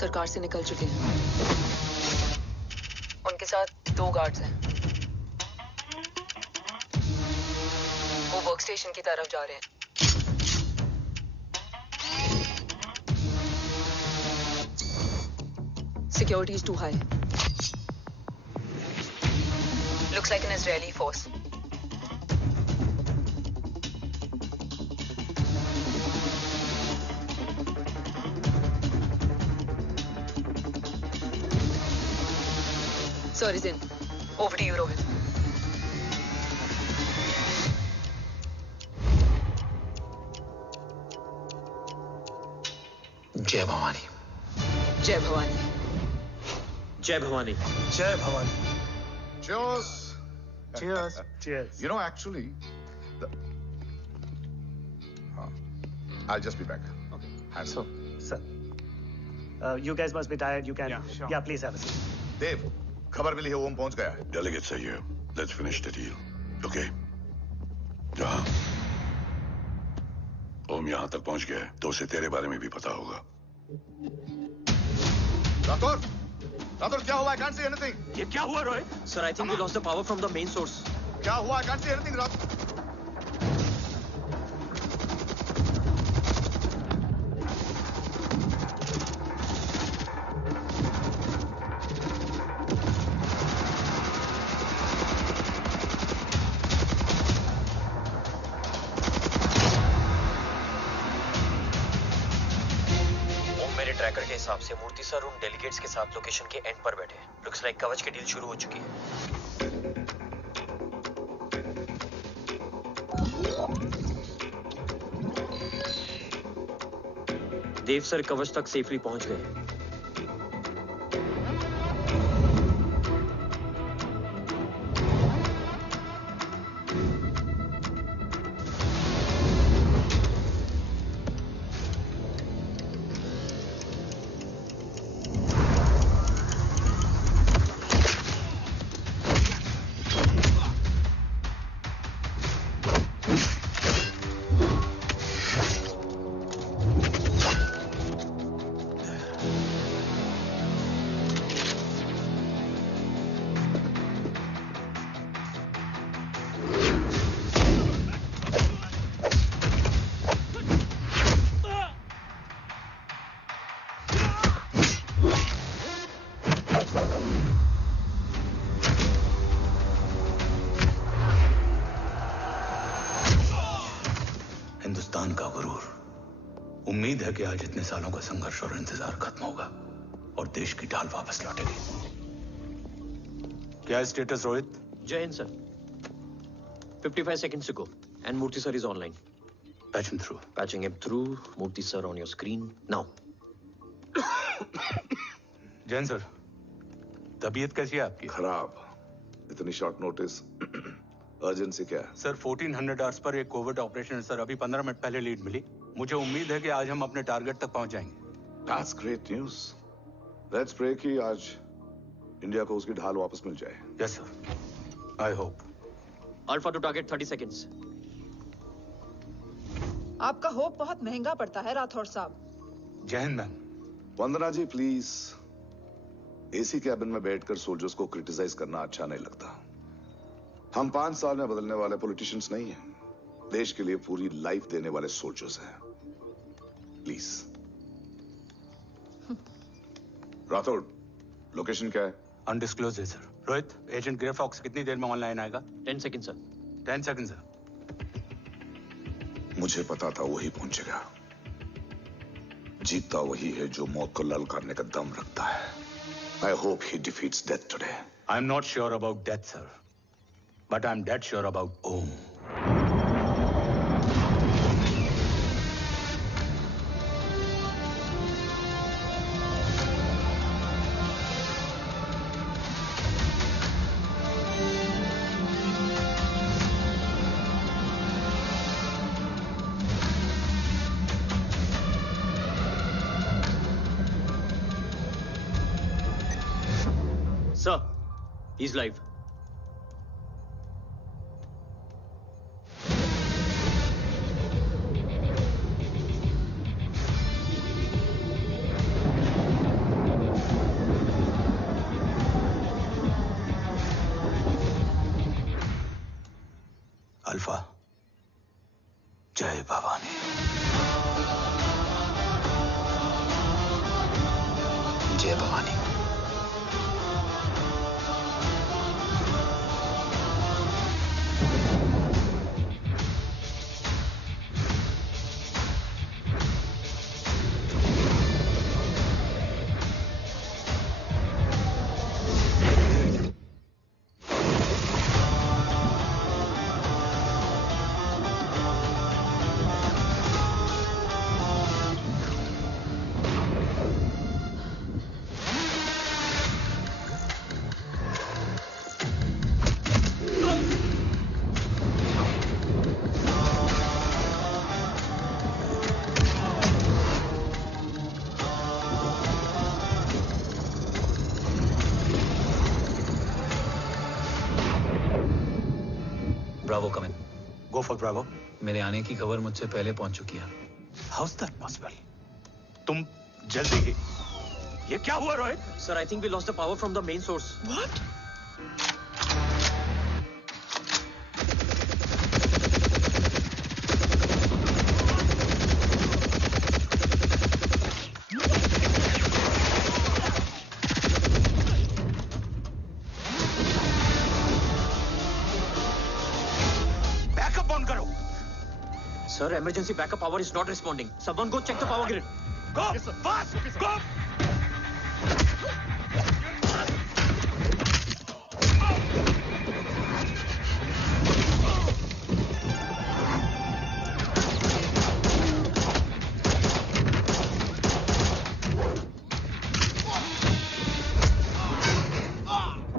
सरकार से निकल चुके हैं। उनके साथ 2 गार्ड्स हैं। वो वर्क स्टेशन की तरफ जा रहे हैं। Security is too high. Looks like an Israeli force. Sir is in. Over to you, Rohit. जय भवानी। जय भवानी। जय भवानी। जय Bhavani. Cheers. Cheers. Cheers. You know, actually, I'll just be back. Okay. Hands So, sir, you guys must be tired. You can. Yeah, sure. Yeah, please have a seat. Dave, खबर मिली है ओम पहुंच गया है। Delegates are here. Let's finish the deal. Okay? जहाँ ओम यहाँ तक पहुंच गया है तो उसे तेरे बारे में भी पता होगा। राठौर, राठौर क्या हुआ? I can't see anything. ये क्या हुआ Rohit? Sir, I think we lost the power from the main source. क्या हुआ? I can't see anything, Rathore. Tracker के हिसाब से मूर्ति सर उन डेलीगेट्स के साथ लोकेशन के एंड पर बैठे हैं। लुक्स लाइक कवच की डील शुरू हो चुकी है। देव सर कवच तक सेफली पहुंच गए। हिंदुस्तान का गुरूर। उम्मीद है कि आज इतने सालों का संघर्ष और इंतजार खत्म होगा और देश की ढाल वापस लौटेगी। क्या है स्टेटस रोहित? जय Hind sir. 55 seconds ago and Murthy sir is online. Patch him through. Patching him through. Murthy sir on your screen now. Jain sir, तबीयत कैसी है आपकी? खराब। इतनी शॉर्ट नोटिस। अर्जेंसी क्या है? सर 1400 आवर्स पर एक कोविड ऑपरेशन है सर। अभी 15 मिनट पहले लीड मिली। मुझे उम्मीद है कि आज हम अपने टारगेट तक पहुंच जाएंगे। That's great news. Let's pray कि आज इंडिया को उसकी ढाल वापस मिल जाए। Yes sir. I hope. Alpha to target 30 seconds. आपका होप बहुत महंगा पड़ता है राठौर साहब। जय हिंद ma'am. Vandana ji please, AC cabin में बैठकर सोल्जर्स को क्रिटिसाइज करना अच्छा नहीं लगता। हम 5 साल में बदलने वाले पॉलिटिशियंस नहीं हैं, देश के लिए पूरी लाइफ देने वाले सोल्जर्स हैं। प्लीज। राठौड़, लोकेशन क्या है? अनडिस्क्लोज है sir. Rohit, agent Grey Fox कितनी देर में ऑनलाइन आएगा? 10 seconds सर। 10 seconds sir. मुझे पता था वही पहुंचेगा। जीतता वही है जो मौत को ललकारने का दम रखता है। I hope he defeats death today. I'm not sure about death, sir. But I'm dead sure about Om. Sir, he's live. Alpha, जय भवानी। जय Bhavani. Bravo come in. Go for bravo. मेरे आने की खबर मुझसे पहले पहुंच चुकी है। How is that possible? तुम जल्दी ही। ये क्या हुआ Rohit? Sir, I think we lost the power from the main source. What? Backup on करो। Sir, emergency backup power is not responding. Someone go check the power grid. Go! Fast! Go!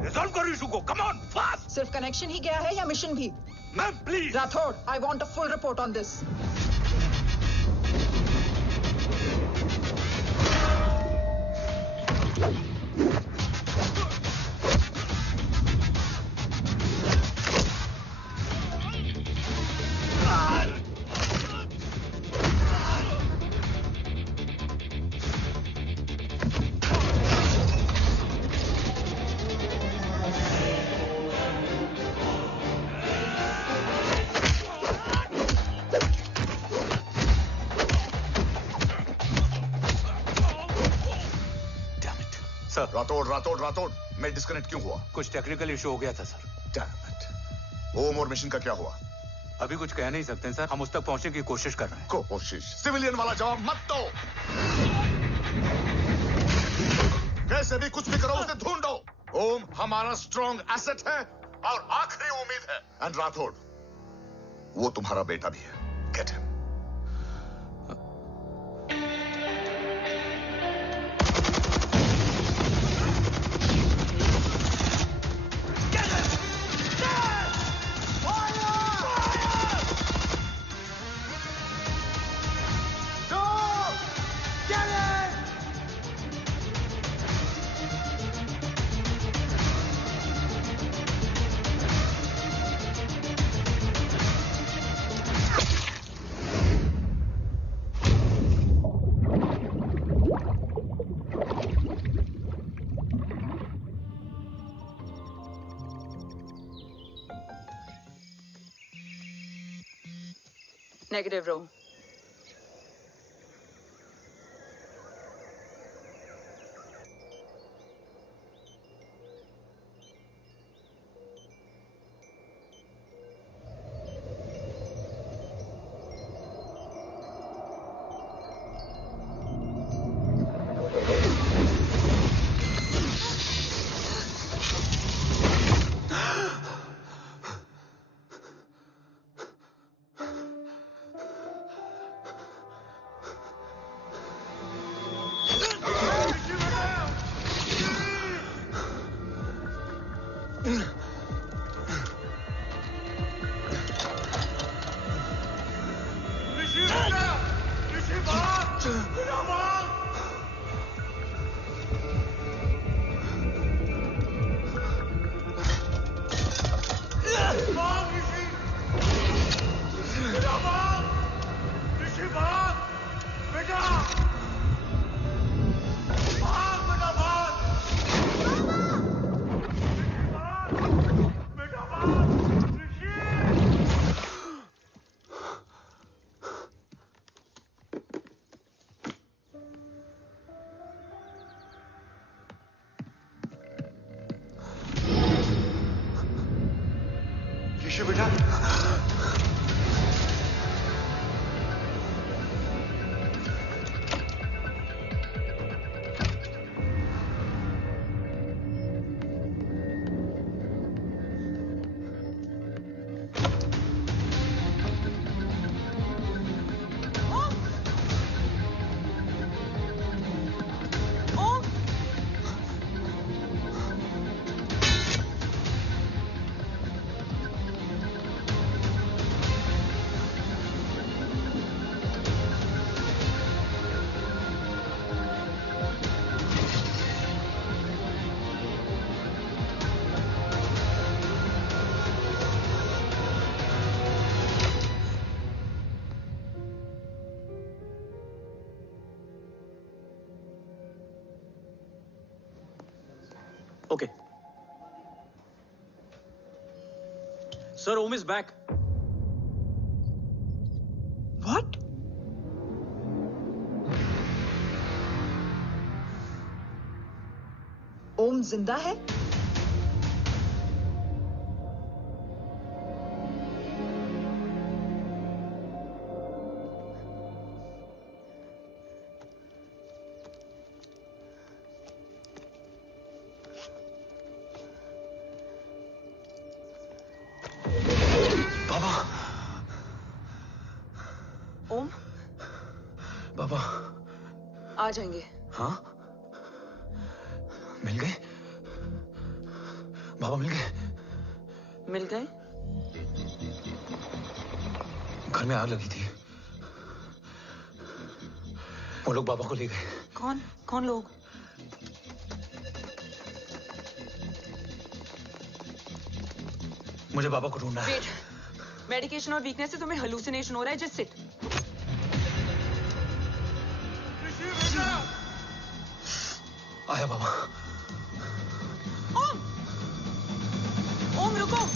Resolve करो issue को। Come on, fast! सिर्फ connection ही गया है या mission भी? Ma'am, please. Rathore, I want a full report on this. रातोड़ मैं disconnect क्यों हुआ? कुछ टेक्निकल इशू हो गया था सर। Damn it. ओम और मिशन का क्या हुआ? अभी कुछ कह नहीं सकते सर। हम उस तक पहुंचने की कोशिश कर रहे हैं। कोशिश? सिविलियन वाला जवाब मत दो। कैसे भी कुछ भी करो, उसे ढूंढो। ओम हमारा स्ट्रॉन्ग एसेट है और आखिरी उम्मीद है। एंड राठौड़, वो तुम्हारा बेटा भी है। Get him. Negative, Ro. Okay. Sir, Om is back. What? ओम जिंदा है? ओम बाबा आ जाएंगे। हाँ मिल गए बाबा, मिल गए। मिल गए? घर में आग लगी थी, वो लोग बाबा को ले गए। कौन कौन लोग? मुझे बाबा को ढूंढना है। वेट, मेडिकेशन और वीकनेस से तुम्हें हेलुसिनेशन हो रहा है। Just sit. आया बाबा। ओम, ओम रुको।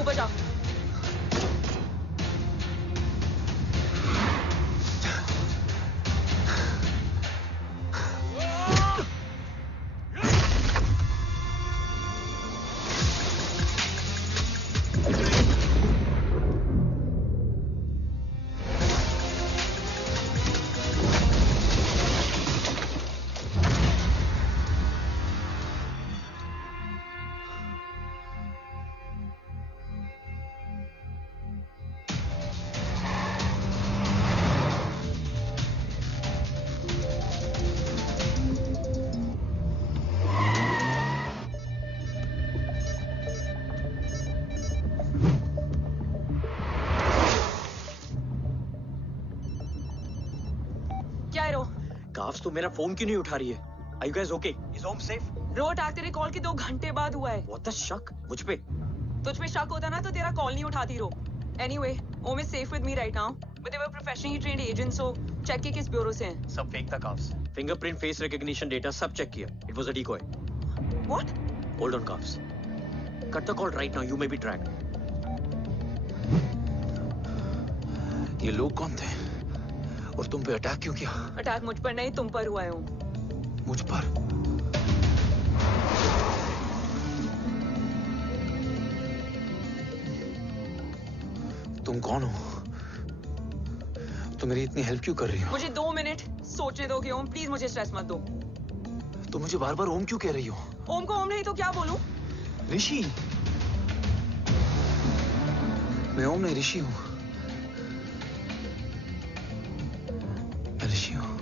ऊपर जाओ। काफ्स तो मेरा फोन क्यों नहीं उठा रही है? Are you guys okay? Is Om safe? रो अटैक तेरे कॉल के 2 घंटे बाद हुआ है। What the शक? मुझ पे? तुझ पे शक होता ना तो तेरा कॉल नहीं उठाती रो। Anyway, Om is safe with me right now. But they were professionally trained agents, so check के किस ब्यूरो से हैं? सब फेक था carbs. Fingerprint, face recognition data सब चेक किया। It was a decoy. What? Hold on carbs. Cut the call right now. You may be tracked. ये लोग कौन थे? और तुम पे अटैक क्यों किया? अटैक मुझ पर नहीं, तुम पर हुआ है। मुझ पर? तुम कौन हो? तुम मेरी इतनी हेल्प क्यों कर रही हो? मुझे 2 मिनट सोचने दोगे ओम? प्लीज मुझे स्ट्रेस मत दो। तुम मुझे बार बार ओम क्यों कह रही हो? ओम को ओम नहीं तो क्या बोलूं? ऋषि। मैं ओम नहीं, ऋषि हूं। मैं ऋषि हूं।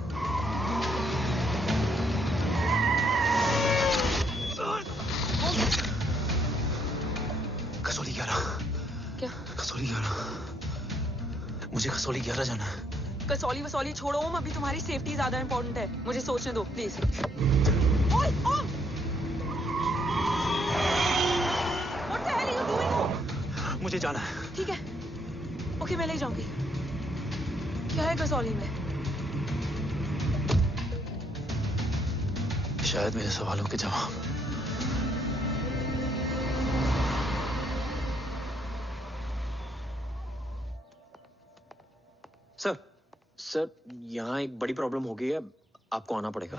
कसौली 11। मुझे कसौली ग्यारह जाना है। कसौली वसौली छोड़ो ओम, अभी तुम्हारी सेफ्टी ज्यादा इंपॉर्टेंट है। मुझे सोचने दो प्लीज। ओए Om, what the hell are you doing Om? मुझे जाना है। ठीक है, ओके मैं ले जाऊंगी। क्या है कसौली में? शायद मेरे सवालों के जवाब। सर यहाँ एक बड़ी प्रॉब्लम हो गई है, आपको आना पड़ेगा।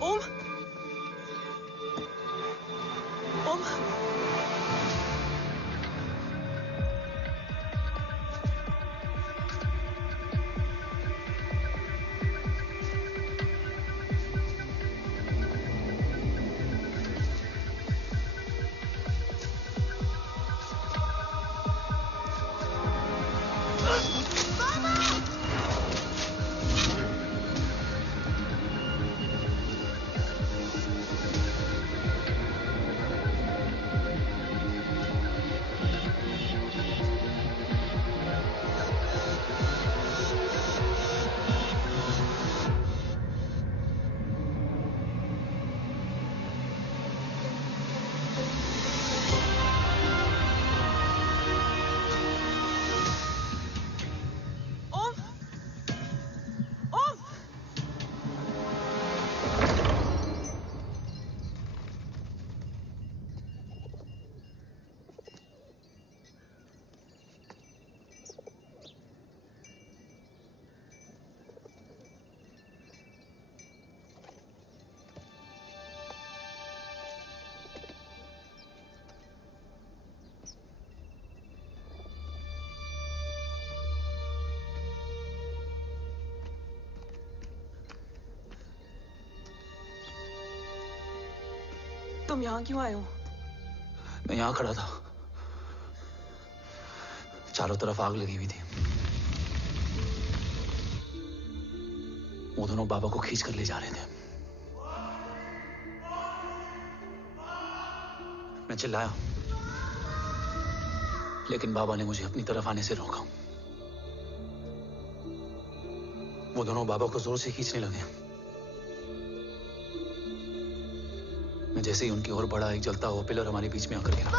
ओम, ओम, ओम, ओम। तुम यहाँ क्यों आए हो? मैं यहाँ खड़ा था, चारों तरफ आग लगी हुई थी। वो दोनों बाबा को खींच कर ले जा रहे थे। मैं चिल्लाया, लेकिन बाबा ने मुझे अपनी तरफ आने से रोका। वो दोनों बाबा को जोर से खींचने लगे। मैं जैसे ही उनकी ओर बढ़ा, एक जलता हुआ पिलर हमारे बीच में आकर गिरा।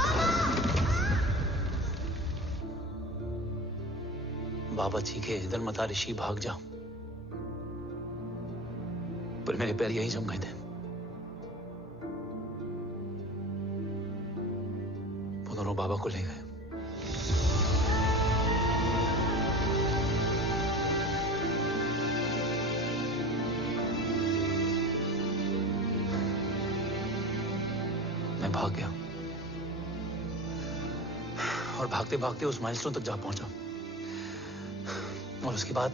बाबा चीखे, इधर मत आ ऋषि, भाग जा। पर मेरे पैर यहीं जम गए थे। वो दोनों बाबा को ले गए। मैं भाग गया और भागते भागते उस माइलस्टोन तक जा पहुंचा। और उसके बाद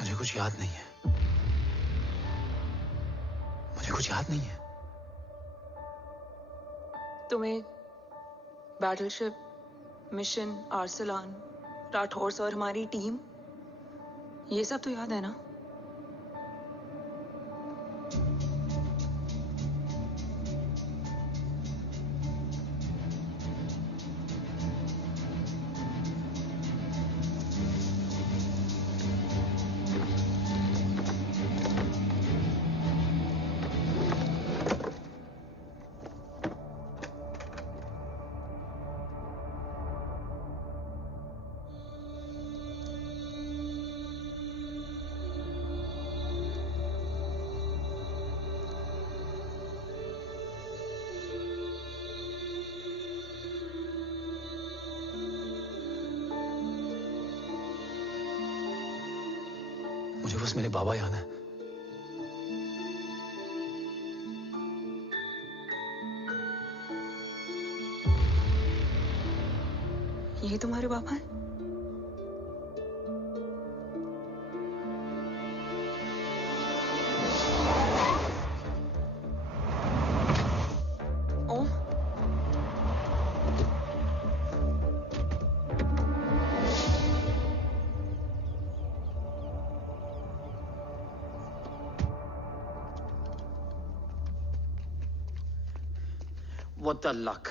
मुझे कुछ याद नहीं है। मुझे कुछ याद नहीं है। तुम्हें बैटलशिप, मिशन, आर्सलान, राठौर और हमारी टीम, ये सब तो याद है ना? बस मेरे बाबा ही आना है। यही तुम्हारे पापा हैं? ओम, What the luck?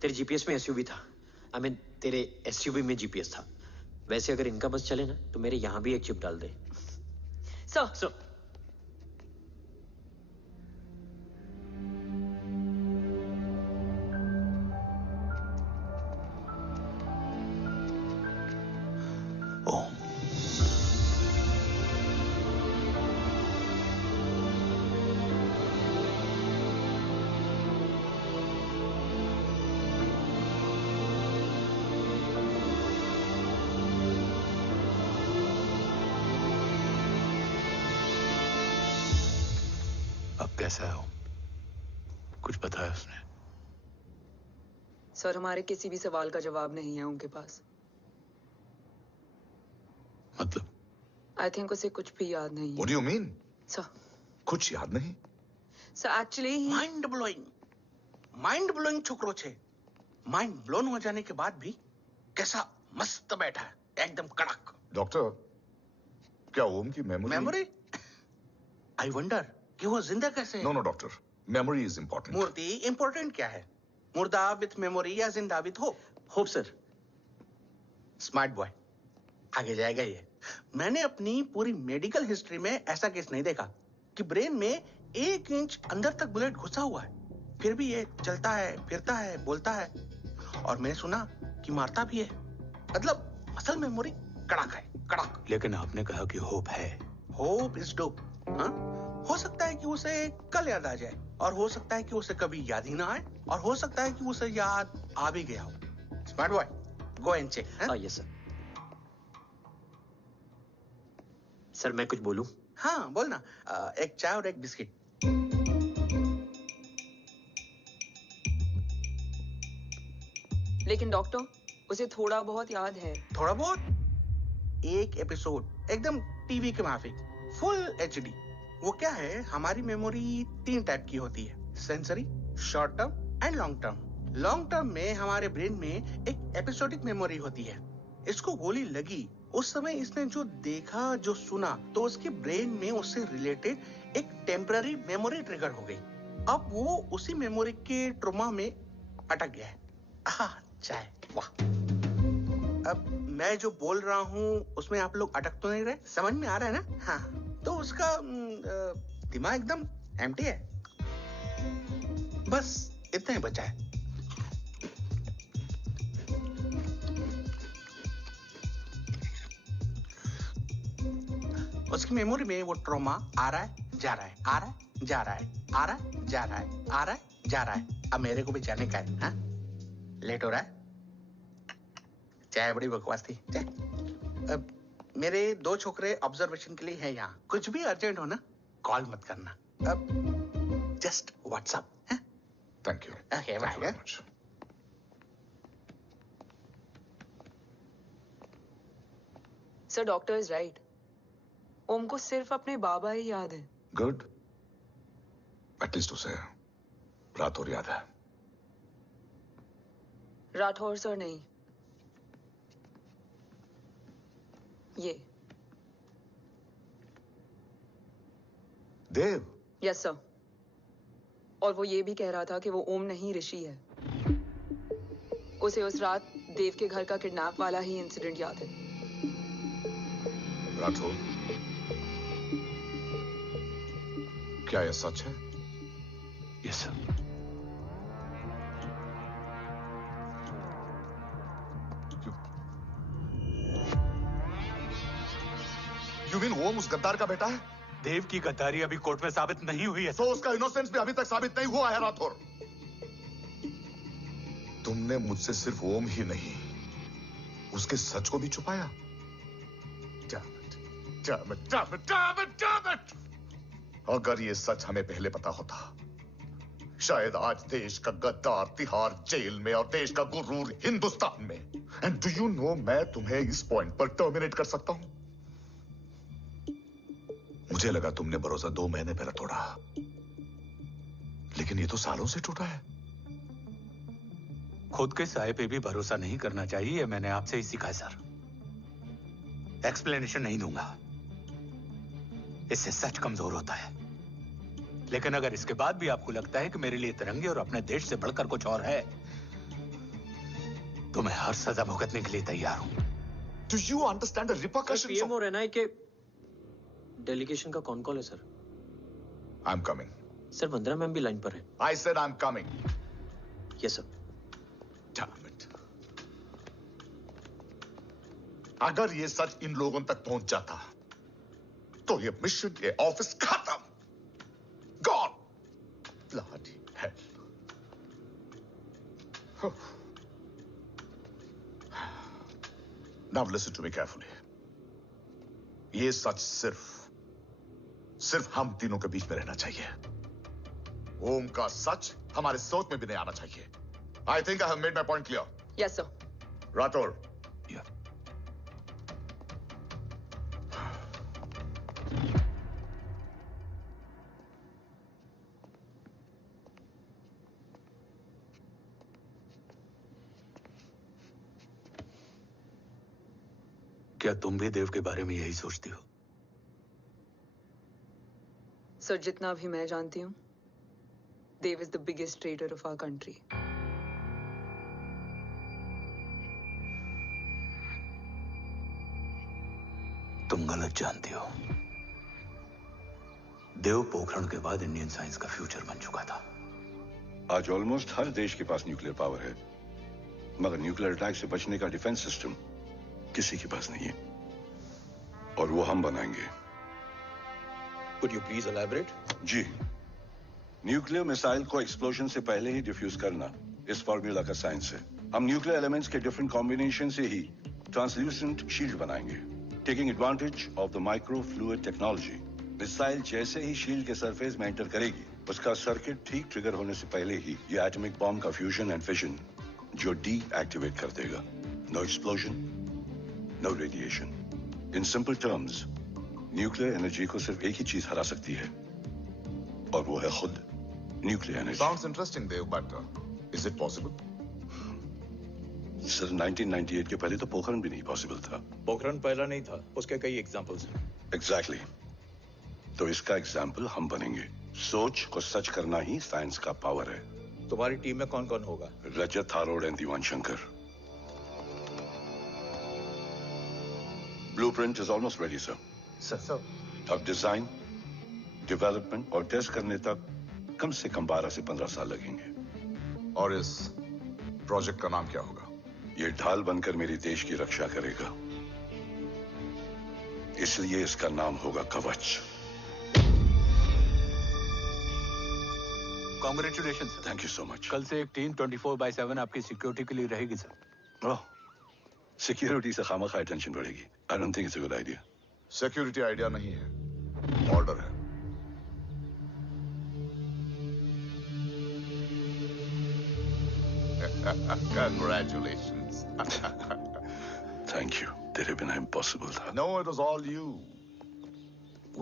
तेरे जीपीएस में एसयूवी था। I mean, तेरे एसयूवी में जीपीएस था। वैसे अगर इनका बस चले ना तो मेरे यहाँ भी एक चिप डाल दे। सर। ओम, अब कैसा है ओम? कुछ बताया उसने? सर, हमारे किसी भी सवाल का जवाब नहीं है उनके पास। मतलब? आई थिंक उसे कुछ भी याद नहीं What है। do you mean? सर, कुछ याद नहीं? सर एक्चुअली माइंड ब्लोइंग छोकरो छे। माइंड ब्लोन हो जाने के बाद भी कैसा मस्त बैठा है, एकदम कड़क। डॉक्टर, क्या ओम की मेमोरी? आई वंडर कि वो जिंदा कैसे है। No doctor, memory is important. मूर्ति इंपॉर्टेंट क्या है? मुर्दा विथ मेमोरी या जिंदा with hope? Hope sir. Smart boy, आगे जाएगा ये। मैंने अपनी पूरी मेडिकल हिस्ट्री में ऐसा केस नहीं देखा कि ब्रेन में 1 इंच अंदर तक बुलेट घुसा हुआ है, फिर भी ये चलता है, फिरता है, बोलता है, और मैंने सुना कि मारता भी है। मतलब असल मेमोरी कड़क है, कड़क। लेकिन आपने कहा कि होप है। Hope is dope. हाँ, हो सकता है कि उसे कल याद आ जाए, और हो सकता है कि उसे कभी याद ही ना आए, और हो सकता है कि उसे याद आ भी गया हो। Smart boy, go and check. Yes sir. Sir मैं कुछ बोलूं? हाँ बोल ना। एक चाय और एक बिस्किट। लेकिन डॉक्टर, उसे थोड़ा बहुत याद है। थोड़ा बहुत? एक एपिसोड एकदम टीवी के माफिक, फुल एचडी। वो क्या है, हमारी मेमोरी 3 टाइप की होती है, sensory, short term and long term. Long term में हमारे ब्रेन में एक एपिसोडिक मेमोरी होती है। इसको गोली लगी, उस समय इसने जो देखा, जो सुना, तो उसके ब्रेन में उससे रिलेटेड एक टेम्पररी मेमोरी ट्रिगर हो गई। अब वो उसी मेमोरी के ट्रॉमा में अटक गया है। चाय, वाह। अब मैं जो बोल रहा हूँ उसमें आप लोग अटक तो नहीं रहे? समझ में आ रहा है ना? हाँ, तो उसका दिमाग एकदम एम्प्टी है। बस इतना ही बचा है। उसकी मेमोरी में वो ट्रॉमा आ रहा है, जा रहा है, आ रहा है, जा रहा है, आ रहा है, जा रहा है, आ रहा है, जा रहा है। अब मेरे को भी जाने का है। हाँ? लेट हो रहा है? चाय बड़ी बकवास थी। अब मेरे 2 छोकरे ऑब्जर्वेशन के लिए हैं यहाँ। कुछ भी अर्जेंट हो ना, कॉल मत करना। अब just WhatsApp. Thank you. Okay, bye. Sir, doctor is right. Om को सिर्फ अपने बाबा ही याद है। गुड, एटलीस्ट उसे रातौर याद है। राठौर सर नहीं, ये देव। Yes sir. और वो ये भी कह रहा था कि वो ओम नहीं, ऋषि है। उसे उस रात देव के घर का किडनैप वाला ही इंसिडेंट याद है। राठौर, क्या यह सच है? Yes sir. यू मीन ओम उस गद्दार का बेटा है? देव की गद्दारी अभी कोर्ट में साबित नहीं हुई है। तो उसका इनोसेंस भी अभी तक साबित नहीं हुआ है राठौर। तुमने मुझसे सिर्फ ओम ही नहीं, उसके सच को भी छुपाया। Damn it, damn it, damn it, damn it! अगर ये सच हमें पहले पता होता, शायद आज देश का गद्दार तिहाड़ जेल में और देश का गुरूर हिंदुस्तान में। एंड डू यू नो, मैं तुम्हें इस पॉइंट पर टर्मिनेट कर सकता हूं। मुझे लगा तुमने भरोसा 2 महीने पहले तोड़ा, लेकिन ये तो सालों से टूटा है। खुद के साए पे भी भरोसा नहीं करना चाहिए, मैंने आपसे ही सीखा सर। एक्सप्लेनेशन नहीं दूंगा, इससे सच कमजोर होता है। लेकिन अगर इसके बाद भी आपको लगता है कि मेरे लिए तिरंगे और अपने देश से बढ़कर कुछ और है, तो मैं हर सजा भुगतने के लिए तैयार हूं। Do you understand the repercussions? PM और एनआई के डेलीगेशन का कौन कॉल है sir? I'm coming. Sir Vandana ma'am भी लाइन पर है। I said I'm coming. Yes sir. Damn it. अगर ये सच इन लोगों तक पहुंच जाता, तो ये मिशन, ये ऑफिस खत्म। Gone. Bloody hell. Now listen to me carefully. ये सच सिर्फ हम तीनों के बीच में रहना चाहिए। ओम का सच हमारे सोच में भी नहीं आना चाहिए। I think I have made my point clear. Yes, sir. Rathore. Yeah. क्या तुम भी देव के बारे में यही सोचती हो? सर, जितना भी मैं जानती हूँ, Dev is the biggest trader of our country. तुम गलत जानती हो। देव पोखरण के बाद इंडियन साइंस का फ्यूचर बन चुका था। आज ऑलमोस्ट हर देश के पास न्यूक्लियर पावर है, मगर न्यूक्लियर अटैक से बचने का डिफेंस सिस्टम किसी के पास नहीं है, और वो हम बनाएंगे। Could you please elaborate? जी, न्यूक्लियर मिसाइल को एक्सप्लोजन से पहले ही डिफ्यूज करना इस फॉर्मूला का साइंस है। हम न्यूक्लियर एलिमेंट्स के डिफरेंट कॉम्बिनेशन से ही ट्रांसल्यूसेंट शील्ड बनाएंगे, taking advantage of the micro fluid technology. Missile जैसे ही शील्ड के सरफेस में एंटर करेगी, उसका सर्किट ठीक ट्रिगर होने से पहले ही ये एटॉमिक बॉम्ब का फ्यूजन एंड फिशन जो डीएक्टिवेट कर देगा। No explosion, no radiation. In simple terms, nuclear energy को सिर्फ एक ही चीज हरा सकती है, और वो है खुद nuclear energy. Sounds interesting, Dev, but is it possible? Sir, 1998 के पहले तो पोखरण भी नहीं पॉसिबल था। पोखरण पहला नहीं था, उसके कई एग्जांपल्स हैं। एग्जैक्टली। तो इसका एग्जाम्पल हम बनेंगे। सोच को सच करना ही साइंस का पावर है। तुम्हारी टीम में कौन कौन होगा? Rajat Tharod and Diwan Shankar. Blueprint is almost ready sir. Sir, अब डिजाइन, डेवलपमेंट और टेस्ट करने तक कम से कम 12 से 15 साल लगेंगे। और इस प्रोजेक्ट का नाम क्या होगा? ये ढाल बनकर मेरे देश की रक्षा करेगा, इसलिए इसका नाम होगा कवच। Congratulation sir. Thank you so much. कल से एक टीम 24/7 आपकी सिक्योरिटी के लिए रहेगी सर। ओह, सिक्योरिटी से खामखा टेंशन बढ़ेगी। I don't think it's a good idea. Security idea नहीं है, ऑर्डर है। Congratulations. Thank you. तेरे बिना इम्पॉसिबल था। No, it was all you.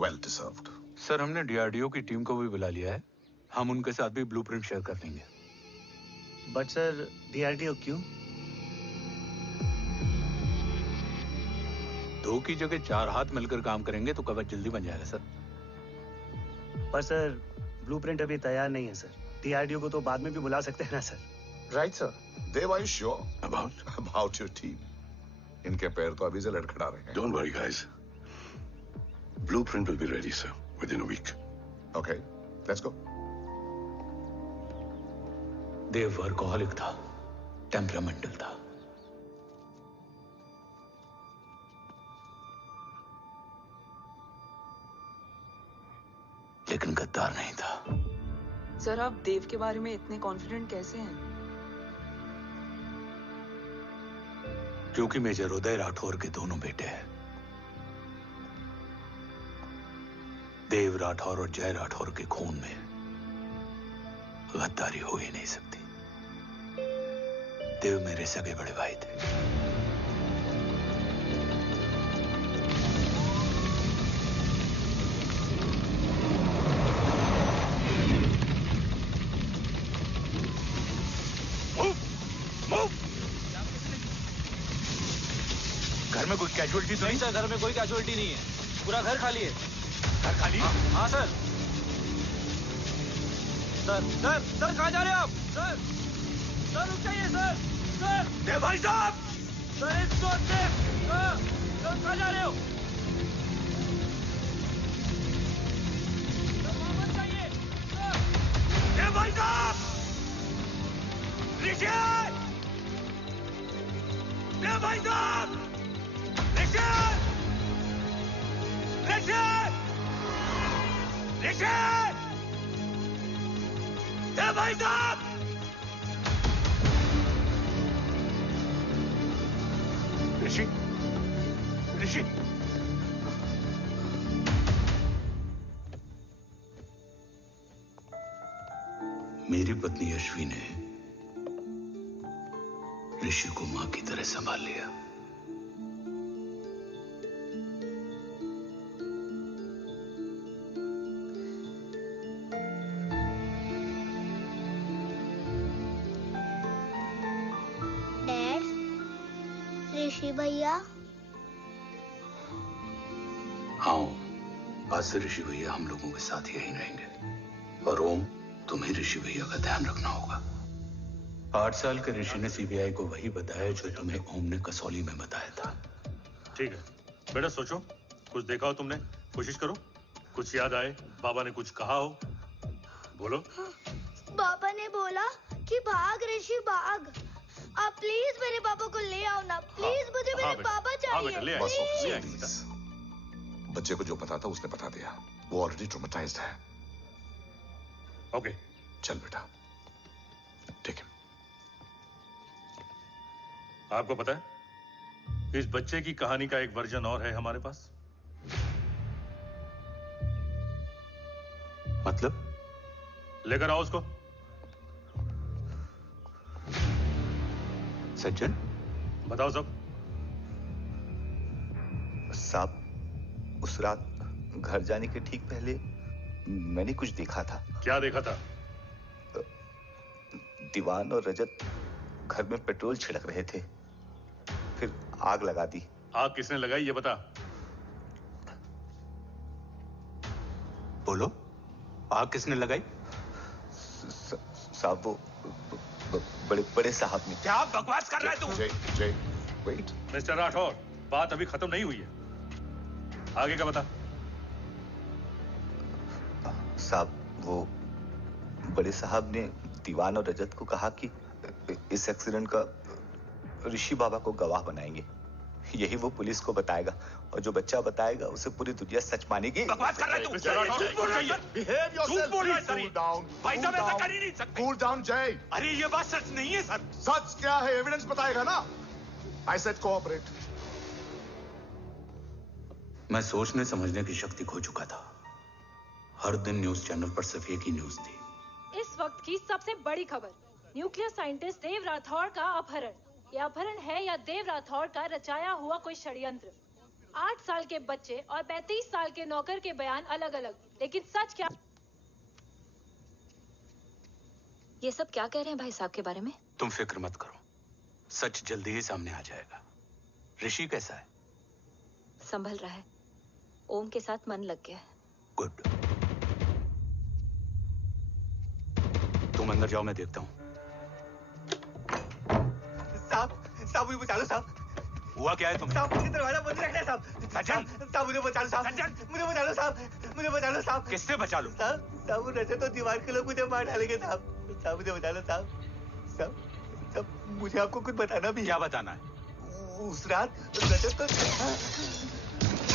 Well deserved. Sir, हमने डीआरडीओ की टीम को भी बुला लिया है। हम उनके साथ भी ब्लूप्रिंट शेयर कर देंगे। बट सर, डीआरडीओ क्यों? 2 की जगह 4 हाथ मिलकर काम करेंगे तो कवच जल्दी बन जाएगा सर। पर सर, ब्लूप्रिंट अभी तैयार नहीं है सर। डीआरडीओ को तो बाद में भी बुला सकते हैं ना sir. Right sir. Dev, are you sure About? about your team? इनके पैर तो अभी से लड़खड़ा रहे हैं। Don't worry, guys. Blueprint will be ready, sir, within a week. Okay, let's go. Dev workaholic था, टेम्परामेंटल था। लेकिन गद्दार नहीं था। सर, आप देव के बारे में इतने कॉन्फिडेंट कैसे हैं? क्योंकि मेजर उदय राठौर के दोनों बेटे हैं। देव राठौर और जय राठौर के खून में गद्दारी हो ही नहीं सकती। देव मेरे सगे बड़े भाई थे। घर में कोई कैजुअलिटी तो नहीं? सर, घर में कोई कैजुअलिटी नहीं है, पूरा घर खाली है। घर खाली? हाँ सर। सर सर सर, कहाँ जा रहे हैं आप? सर सर, रुक जाइए सर। सर देव भाई साहब! Sir, it's not safe. Sir कहाँ जा रहे हो? सर, वापस जाइए। सर देव भाई साहब! ऋषि! देव भाई साहब! ऋषि! ऋषि! ऋषि! देव भाई साहब! ऋषि! ऋषि! मेरी पत्नी यशवी ने ऋषि को मां की तरह संभाल लिया। डैड, ऋषि भैया। हाँ, आज से ऋषि भैया हम लोगों के साथ यहीं रहेंगे। और ओम, तुम्हें ऋषि भैया का ध्यान रखना होगा। 8 साल के ऋषि ने सीबीआई को वही बताया जो तुम्हें ओम ने कसौली में बताया था। ठीक है बेटा, सोचो, कुछ देखा हो तुमने, कोशिश करो, कुछ याद आए, बाबा ने कुछ कहा हो, बोलो। पापा ने बोला कि भाग ऋषि भाग। आप प्लीज मेरे पापा को ले आओ ना, प्लीज। मुझे मेरे पापा चाहिए। प्लीज। बच्चे को जो पता था उसने बता दिया। वो ऑलरेडी ट्रॉमेटाइज्ड है। ओके, चल बेटा, ठीक है। आपको पता है, इस बच्चे की कहानी का एक वर्जन और है हमारे पास। मतलब? लेकर आओ उसको। सज्जन, बताओ सब। साहब, उस रात घर जाने के ठीक पहले मैंने कुछ देखा था। क्या देखा था? दीवान और रजत घर में पेट्रोल छिड़क रहे थे, फिर आग लगा दी। आग किसने लगाई ये बता। बोलो, आग किसने लगाई? साहब, वो बड़े बड़े साहब ने। क्या बकवास कर रहा है तू? जय, वेट। मिस्टर राठौर, बात अभी खत्म नहीं हुई है, आगे का बता। साहब, वो बड़े साहब ने दीवान और रजत को कहा कि इस एक्सीडेंट का ऋषि बाबा को गवाह बनाएंगे। यही वो पुलिस को बताएगा, और जो बच्चा बताएगा उसे पूरी दुनिया सच मानेगी। बकवास कर रहा है तू? भाई साहब, ऐसा कर ही नहीं सकते। कूल डाउन जय। अरे ये बात सच नहीं है सर। सच क्या है? एविडेंस बताएगा ना। I said cooperate. मैं सोचने समझने की शक्ति खो चुका था। हर दिन न्यूज चैनल पर सिर्फ एक ही न्यूज थी। इस वक्त की सबसे बड़ी खबर, न्यूक्लियर साइंटिस्ट देव राठौर का अपहरण। यह अपहरण है या देव राठौर का रचाया हुआ कोई षड्यंत्र। 8 साल के बच्चे और 35 साल के नौकर के बयान अलग अलग, लेकिन सच क्या? ये सब क्या कह रहे हैं भाई साहब के बारे में? तुम फिक्र मत करो, सच जल्दी ही सामने आ जाएगा। ऋषि कैसा है? संभल रहा है। ओम के साथ मन लग गया है। गुड। तुम अंदर जाओ, मैं देखता हूँ। साहब, मुझे बचा लो साहब। हुआ क्या है तुम्हें? साहब, मुझे दरवाजा बंद रखना है साहब। सज्जन, साहब मुझे बचा लो साहब। सज्जन, मुझे बचा लो साहब। मुझे बचा लो साहब। किससे बचा लो? साहब, वो रजत तो दीवार के लोग मुझे मार डालेंगे साहब। साहब, मुझे बचा लो साहब। साहब, मुझे आपको कुछ बताना भी है। क्या बताना है? उस रात रजत तो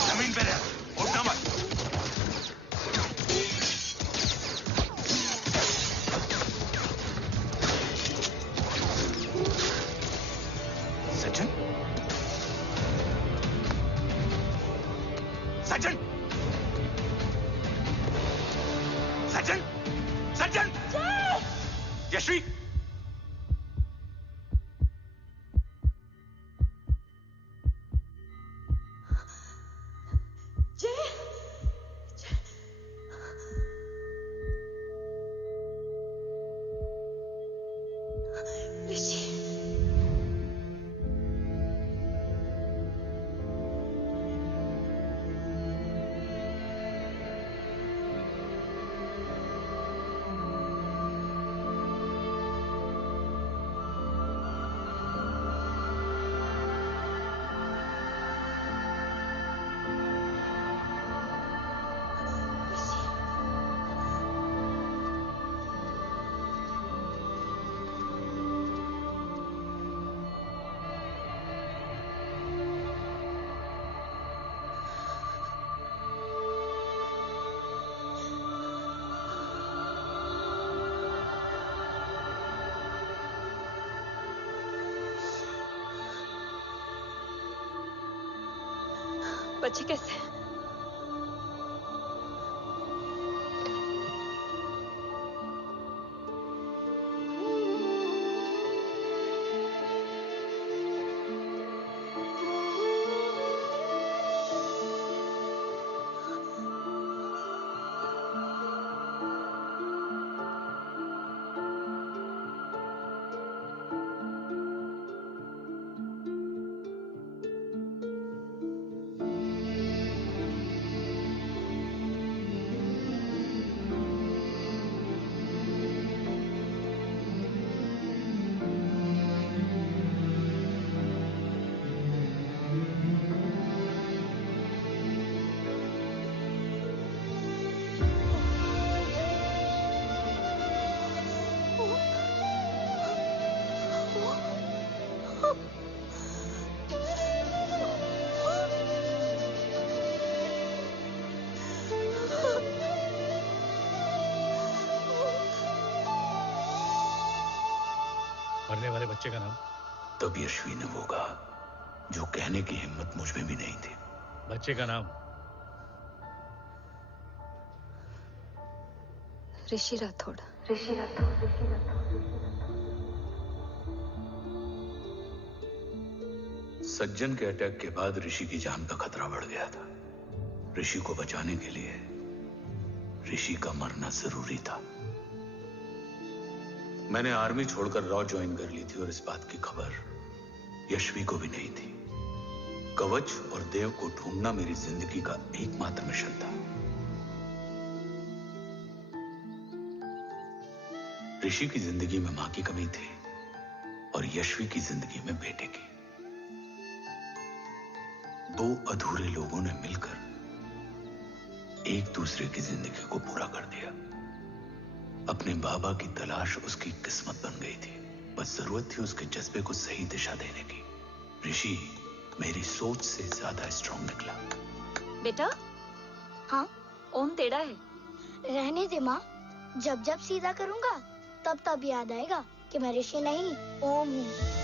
जमीन पे रह, उठना मत। सज्जन, सज्जन, यशवी, बच्चे कैसे हैं? मरने वाले बच्चे का नाम? तब यशवी ने वो कहा जो कहने की हिम्मत मुझ में भी नहीं थी। बच्चे का नाम? ऋषि राठौड़। सज्जन के अटैक के बाद ऋषि की जान का खतरा बढ़ गया था। ऋषि को बचाने के लिए ऋषि का मरना जरूरी था। मैंने आर्मी छोड़कर रॉ ज्वाइन कर ली थी और इस बात की खबर यशवी को भी नहीं थी। कवच और देव को ढूंढना मेरी जिंदगी का एकमात्र मिशन था। ऋषि की जिंदगी में मां की कमी थी और यशवी की जिंदगी में बेटे की। दो अधूरे लोगों ने मिलकर एक दूसरे की जिंदगी को पूरा कर दिया। अपने बाबा की तलाश उसकी किस्मत बन गई थी। बस जरूरत थी उसके जज्बे को सही दिशा देने की। ऋषि मेरी सोच से ज्यादा स्ट्रांग निकला। बेटा? हाँ? ओम टेढ़ा है। रहने दे माँ, जब जब सीधा करूंगा तब तब याद आएगा कि मैं ऋषि नहीं ओम हूँ।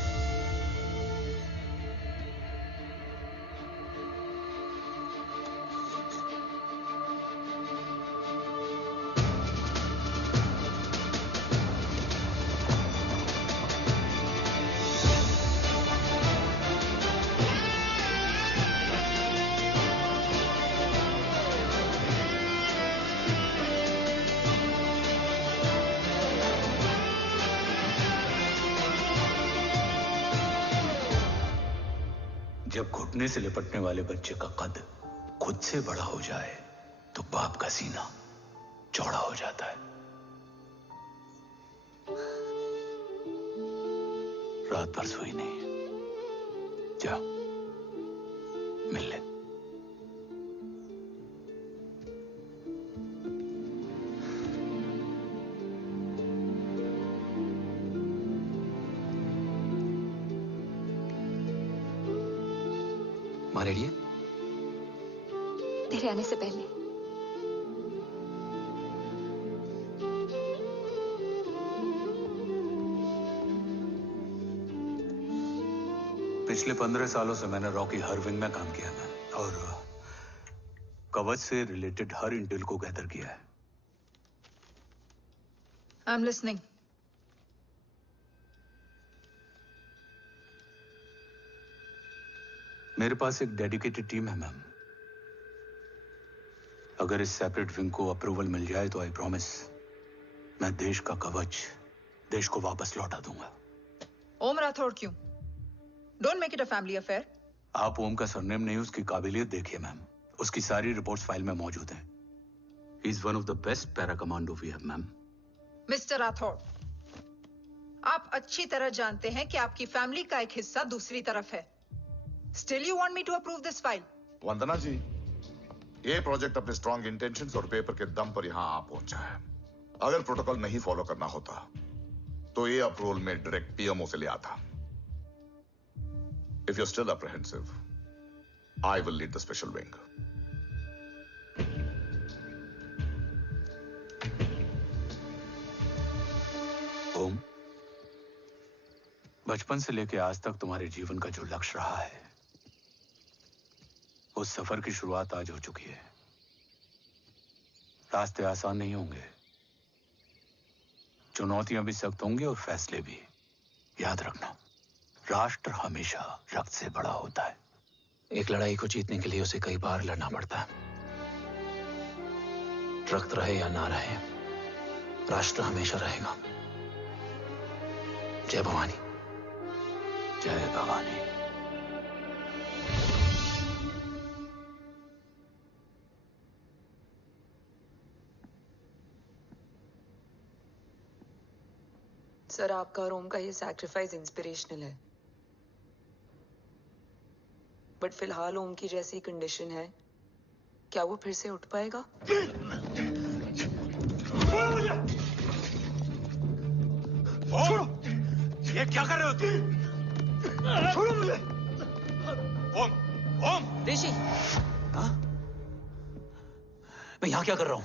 जब घुटने से लिपटने वाले बच्चे का कद खुद से बड़ा हो जाए तो बाप का सीना चौड़ा हो जाता है। रात भर सोई नहीं। जा मिल ले। माँ रेडी है? तेरे आने से पहले। पिछले 15 सालों से मैंने रॉ की हर विंग में काम किया है और कवच से रिलेटेड हर इंटेल को गैदर किया है। I am listening. मेरे पास एक डेडिकेटेड टीम है मैम। अगर इस सेपरेट विंग को अप्रूवल मिल जाए तो आई प्रॉमिस मैं देश का कवच देश को वापस लौटा दूंगा। ओम राठौड़ क्यों? Don't make it a family affair. आप ओम का सरनेम नहीं, उसकी काबिलियत देखिए मैम। उसकी सारी रिपोर्ट्स फाइल में मौजूद हैं। He is one of the best para commando we have ma'am. Mister Rathod, आप अच्छी तरह जानते हैं कि आपकी फैमिली का एक हिस्सा दूसरी तरफ है। Still you want me to approve this file? Vandana ji, ये प्रोजेक्ट अपने स्ट्रॉन्ग इंटेंशंस और पेपर के दम पर यहां आ पहुंचा है। अगर प्रोटोकॉल नहीं फॉलो करना होता तो ये अप्रूवल में डायरेक्ट पीएमओ से ले आता। If you are still apprehensive, I will lead the special wing. Om, बचपन से लेकर आज तक तुम्हारे जीवन का जो लक्ष्य रहा है, उस सफर की शुरुआत आज हो चुकी है। रास्ते आसान नहीं होंगे, चुनौतियां भी सख्त होंगी और फैसले भी। याद रखना, राष्ट्र हमेशा रक्त से बड़ा होता है। एक लड़ाई को जीतने के लिए उसे कई बार लड़ना पड़ता है। रक्त रहे या ना रहे, राष्ट्र हमेशा रहेगा। जय भवानी। जय भवानी। सर, आपका और ओम का ये सैक्रिफाइस इंस्पिरेशनल है, बट फिलहाल ओम की जैसी कंडीशन है, क्या वो फिर से उठ पाएगा? छोड़ो! ये क्या कर रहे हो तुम? छोड़ो मुझे! ओम! ओम! ऋषि! हाँ? मैं यहाँ क्या कर रहा हूँ?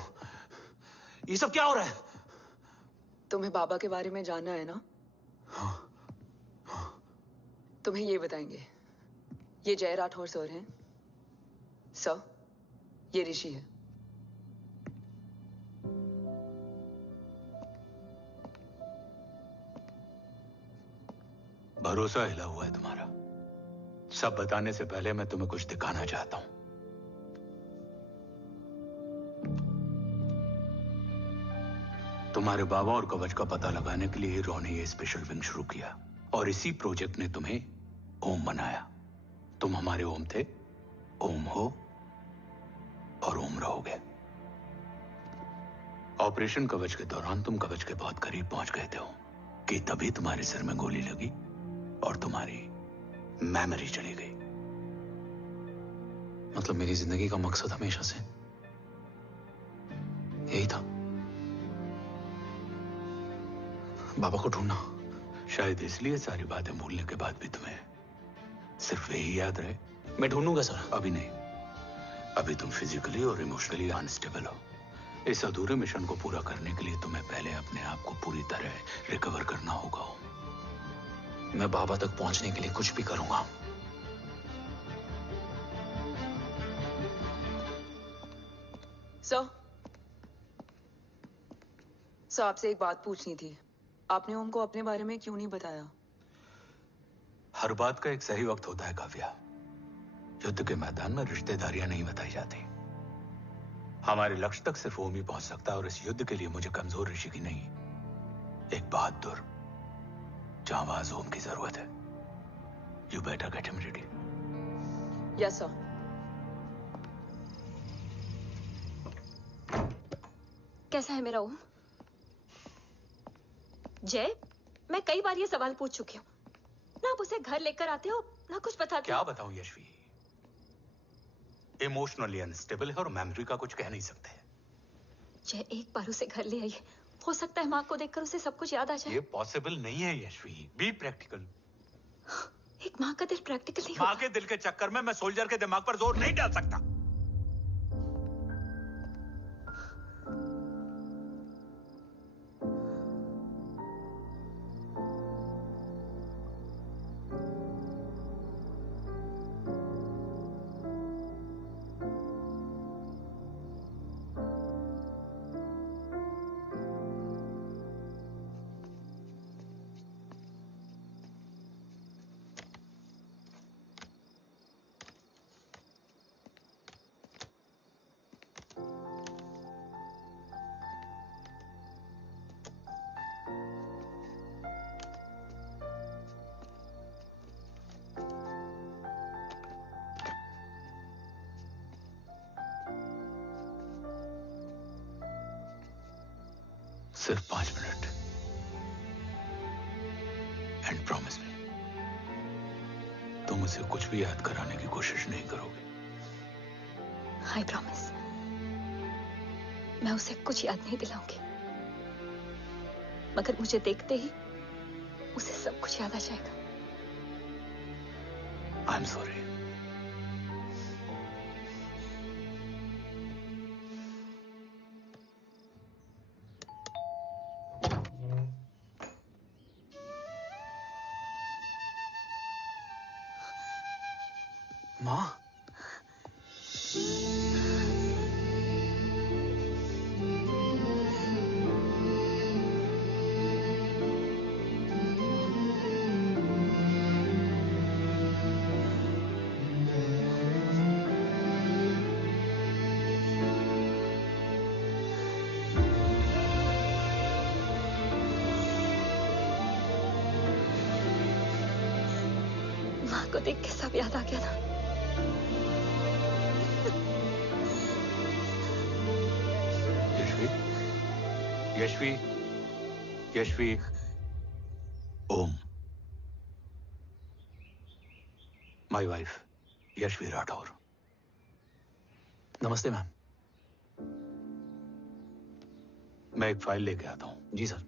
ये सब क्या हो रहा है? तुम्हें बाबा के बारे में जानना है ना? तुम्हें ये बताएंगे। ये जय राठौर सर हैं। सर, ये ऋषि है। भरोसा हिला हुआ है तुम्हारा। सब बताने से पहले मैं तुम्हें कुछ दिखाना चाहता हूं। तुम्हारे बाबा और कवच का पता लगाने के लिए हीरो ने ये स्पेशल विंग शुरू किया और इसी प्रोजेक्ट ने तुम्हें ओम बनाया। तुम हमारे ओम थे, ओम हो और ओम रहोगे। ऑपरेशन कवच के दौरान तुम कवच के बहुत करीब पहुंच गए थे कि तभी तुम्हारे सिर में गोली लगी और तुम्हारी मेमोरी चली गई। मतलब मेरी जिंदगी का मकसद हमेशा से यही था, बाबा को ढूंढना। शायद इसलिए सारी बातें भूलने के बाद भी तुम्हें सिर्फ यही याद रहे। मैं ढूंढूंगा सर। अभी नहीं, अभी तुम फिजिकली और इमोशनली अनस्टेबल हो। इस अधूरे मिशन को पूरा करने के लिए तुम्हें पहले अपने आप को पूरी तरह रिकवर करना होगा। मैं बाबा तक पहुंचने के लिए कुछ भी करूंगा। सर, आपसे एक बात पूछनी थी। आपने ओम को अपने बारे में क्यों नहीं बताया? हर बात का एक सही वक्त होता है काव्या। युद्ध के मैदान में रिश्तेदारियां नहीं बताई जाती। हमारे लक्ष्य तक सिर्फ ओम ही पहुंच सकता है और इस युद्ध के लिए मुझे कमजोर ऋषि की नहीं, एक बहादुर जांबाज ओम की जरूरत है। You better get him ready. Yes sir. कैसा है मेरा ओम? जय, मैं कई बार ये सवाल पूछ चुकी हूँ। ना आप उसे घर लेकर आते हो, ना कुछ बताते क्या हो। बताऊं यशवी? इमोशनली अनस्टेबल है और मेमोरी का कुछ कह नहीं सकते। जय, एक बार उसे घर ले आइए। हो सकता है माँ को देखकर उसे सब कुछ याद आ जाए। ये पॉसिबल नहीं है यशवी। Be practical. एक माँ का दिल प्रैक्टिकल नहीं माँ के दिल के चक्कर में मैं सोल्जर के दिमाग पर जोर नहीं डाल सकता। सिर्फ 5 मिनट। एंड प्रॉमिस मी, तुम उसे कुछ भी याद कराने की कोशिश नहीं करोगे। आई प्रॉमिस, मैं उसे कुछ याद नहीं दिलाऊंगी, मगर मुझे देखते ही उसे सब कुछ याद आ जाएगा। I am sorry. माँ, माँ को देख के सब याद आ गया ना। Yashvi, Yashvi, Om, my wife Yashvi Rathore. नमस्ते मैम। मैं एक फाइल लेके आता हूं। जी सर।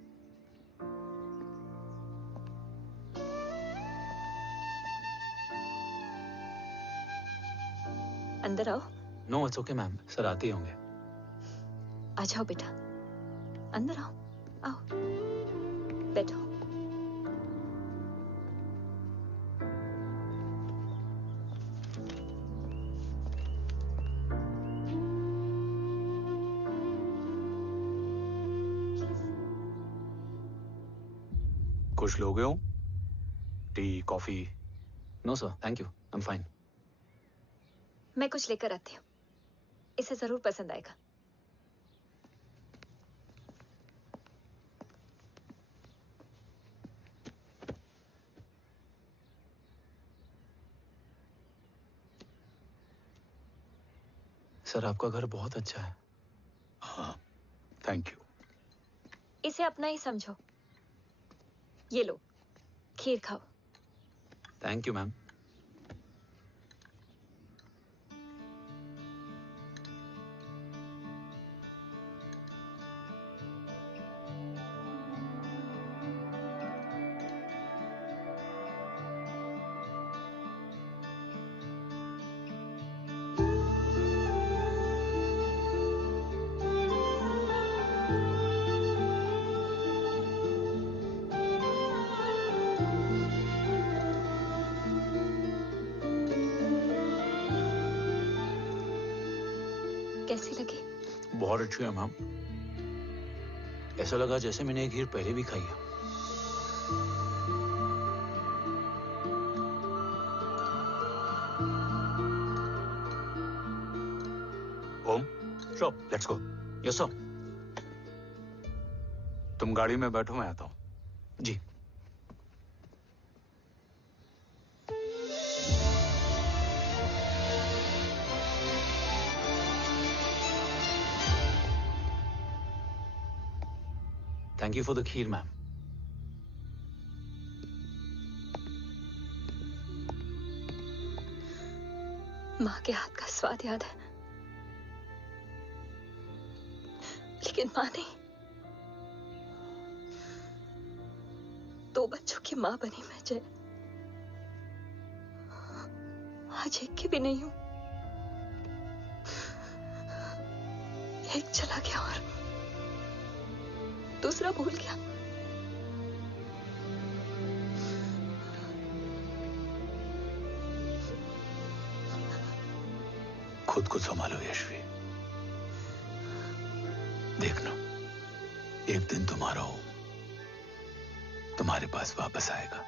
अंदर आओ। No it's okay ma'am, sir आते ही होंगे। आ जाओ बेटा, अंदर आओ। आओ, बैठो। कुछ लोगे हो? Tea, coffee? No sir, thank you, I am fine. मैं कुछ लेकर आती हूँ, इसे जरूर पसंद आएगा। सर आपका घर बहुत अच्छा है। हाँ, थैंक यू। इसे अपना ही समझो। ये लो, खीर खाओ। Thank you ma'am. कैसी लगी? बहुत अच्छी है मैम। ऐसा लगा जैसे मैंने एक खीर पहले भी खाई है। ओम, चलो लेट्स गो। Yes sir. तुम गाड़ी में बैठो, मैं आता हूं। जी। Thank you for the kheer, ma'am. माँ के हाथ का स्वाद याद है, लेकिन माँ नहीं। 2 बच्चों की माँ बनी मैं जय, आज एक की भी नहीं हूं। एक चला गया और दूसरा भूल गया। खुद को संभालो यशवी। देखना, एक दिन तुम्हारा हो तुम्हारे पास वापस आएगा।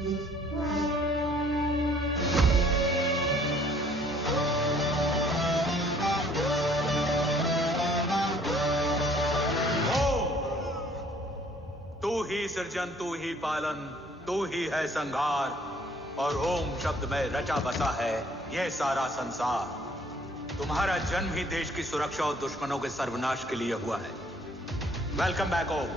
तू ही सृजन, तू ही पालन, तू ही है संहार, और ओम शब्द में रचा बसा है यह सारा संसार। तुम्हारा जन्म ही देश की सुरक्षा और दुश्मनों के सर्वनाश के लिए हुआ है। वेलकम बैक ओम।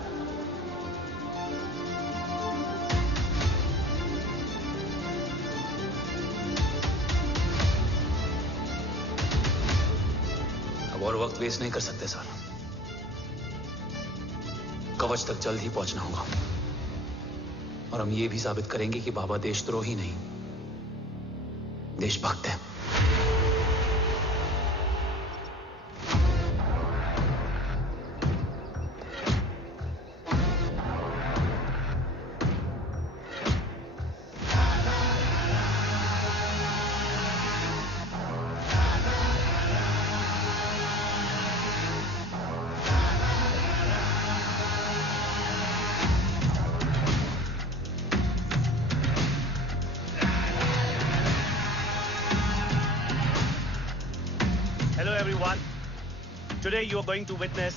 अब और वक्त वेस्ट नहीं कर सकते सर। कवच तक जल्द ही पहुंचना होगा, और हम ये भी साबित करेंगे कि बाबा देशद्रोही नहीं, देशभक्त है। Today you are going to witness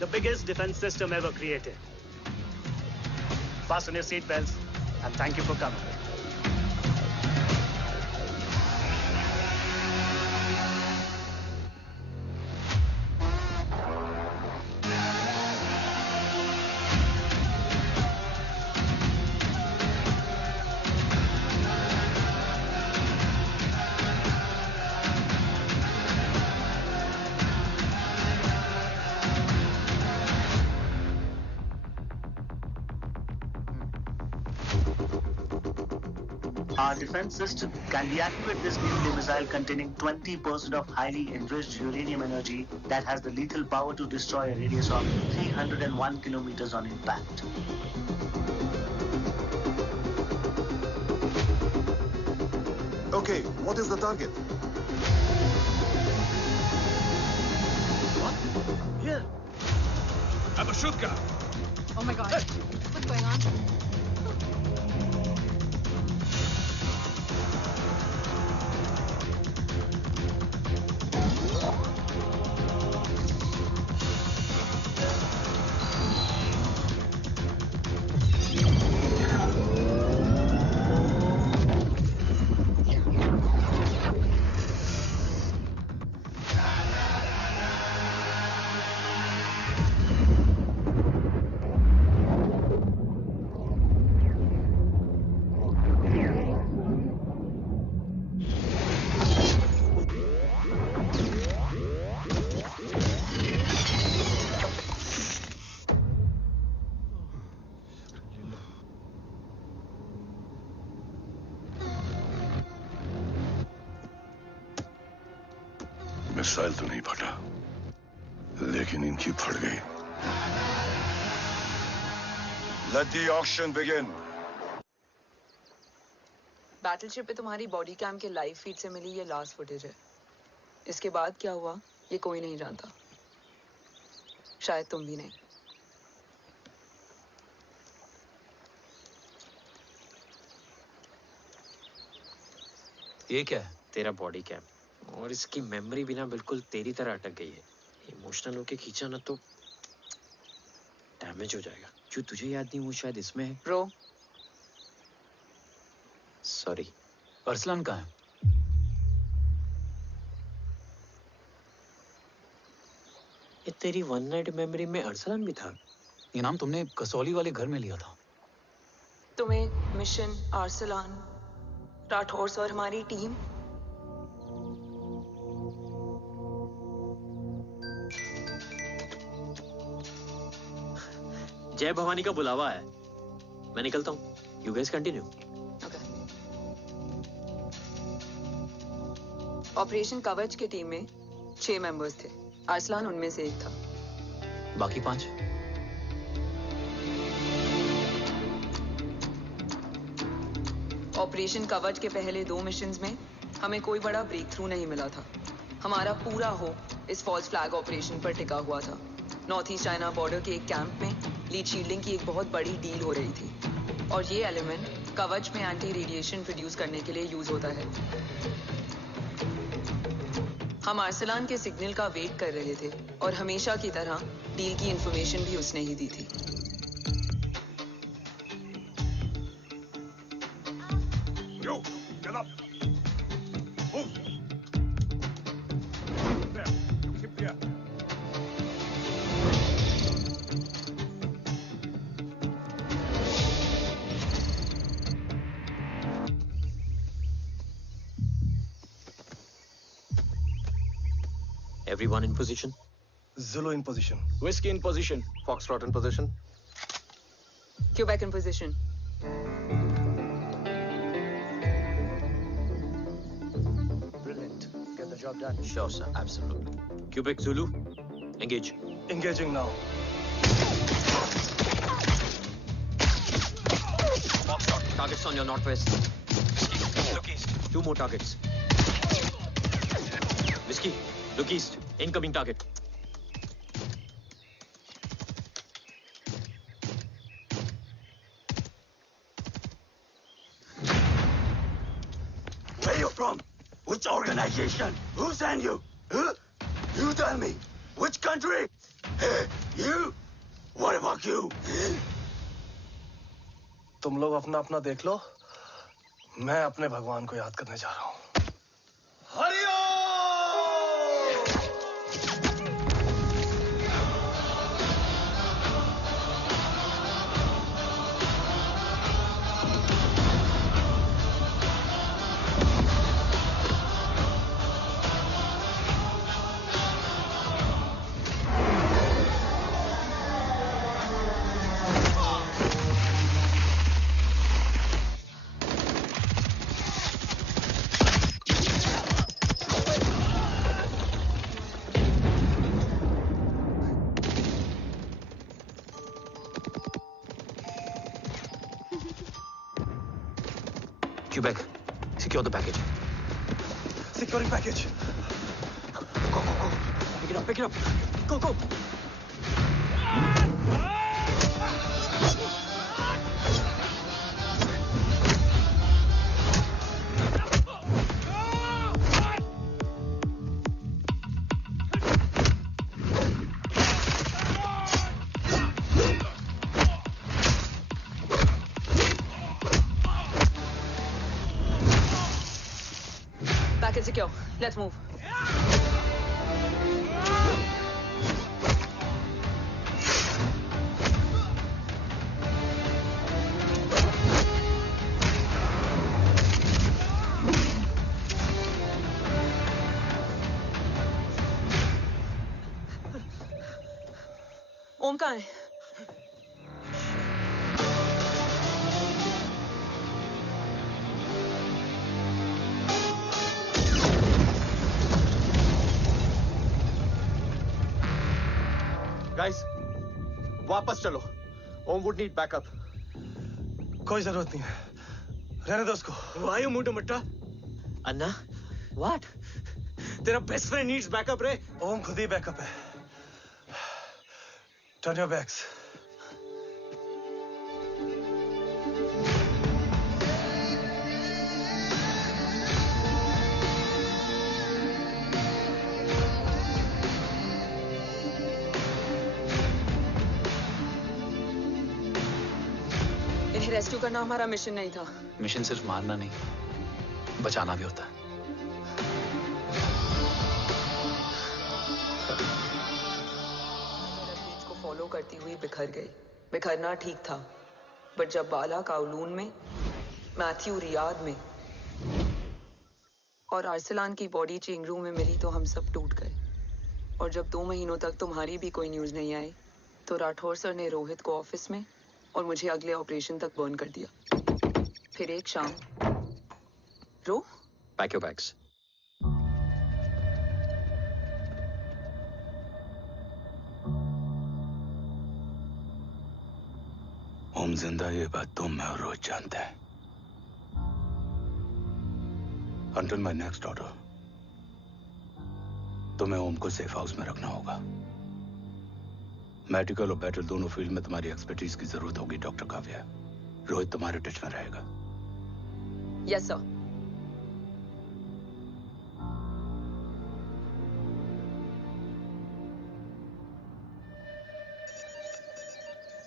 the biggest defense system ever created. Fasten your seat belts and thank you for coming. Our defense system can deactivate this nuclear missile containing 20% of highly enriched uranium energy that has the lethal power to destroy a radius of 301 kilometers on impact. Okay, what is the target? What? Here. Abashuka. Oh my God. What's going on? Missile तो नहीं फटा, लेकिन इनकी फट गई। Let the auction begin. Battleship पे तुम्हारी body cam के लाइव फीड से मिली ये लास्ट फुटेज है। इसके बाद क्या हुआ ये कोई नहीं जानता, शायद तुम भी नहीं। ये क्या है? तेरा बॉडी कैम, और इसकी मेमोरी भी ना बिल्कुल तेरी तरह अटक गई है। इमोशनल होके खींचा ना तो डैमेज हो जाएगा। जो तुझे याद नहीं वो शायद इसमें है। Bro sorry. अरसलान कहाँ है? ये तेरी वन नाइट मेमोरी में अरसलान भी था? ये नाम तुमने कसौली वाले घर में लिया था। तुम्हें मिशन, अरसलान, राठौर और हमारी टीम। जय भवानी का बुलावा है, मैं निकलता हूँ। You guys continue. ऑपरेशन कवच की टीम में 6 मेंबर्स थे, अरसलान उनमें से एक था। बाकी 5? ऑपरेशन कवच के पहले 2 मिशंस में हमें कोई बड़ा ब्रेक थ्रू नहीं मिला था। हमारा पूरा होप इस फॉल्स फ्लैग ऑपरेशन पर टिका हुआ था। नॉर्थ ईस्ट चाइना बॉर्डर के एक कैंप में लीड शील्डिंग की एक बहुत बड़ी डील हो रही थी, और ये एलिमेंट कवच में एंटी रेडिएशन प्रोड्यूस करने के लिए यूज होता है। हम आर्सलान के सिग्नल का वेट कर रहे थे और हमेशा की तरह डील की इंफॉर्मेशन भी उसने ही दी थी। Yo, get up. Move. There. Keep there. Everyone in position? Zulu in position. Whiskey in position. Foxtrot in position. Quebec in position. Brilliant. Get the job done. Sure, sir. Absolutely. Quebec Zulu, engage. Engaging now. Foxtrot, targets on your northwest. Look east. 2 more targets. Whiskey, look east. Incoming target. Where you from? Which organization? Who sent you? Huh? You tell me. Which country? Hey, you? What about you? तुम लोग अपना अपना देख लो। मैं अपने भगवान को याद करने जा रहा हूँ। Quebec, secure the package. Securing package. Go, go, go. Pick it up, pick it up. Go, go. Package secure. Let's move. ओम कहाँ है? गाइस, वापस चलो। ओम वुड नीड बैकअप। कोई जरूरत नहीं है। रहने दो उसको। Why you moved to Mutta? Anna? What? तेरा बेस्ट फ्रेंड नीड्स बैकअप रे। ओम खुद ही बैकअप है। Turn your backs. इन्हें रेस्क्यू करना हमारा मिशन नहीं था। मिशन सिर्फ मारना नहीं, बचाना भी होता है। को फॉलो करती हुई बिखर गई। बिखरना ठीक था, बट जब बाला काउलून में, मैथ्यू रियाद में और आर्सलान की बॉडी चेंज रूम में मिली तो हम सब टूट गए। और जब 2 महीनों तक तुम्हारी भी कोई न्यूज नहीं आई तो राठौर सर ने रोहित को ऑफिस में और मुझे अगले ऑपरेशन तक बर्न कर दिया। फिर एक शाम रो Pack your bags. ओम जिंदा, ये बात तुम मैं और रोहित जानते हैं। Until my next order, तुम्हें ओम को सेफ हाउस में रखना होगा। मेडिकल और बैटल दोनों फील्ड में तुम्हारी एक्सपर्टीज की जरूरत होगी डॉक्टर काव्या। रोहित तुम्हारे टच में रहेगा। Yes sir.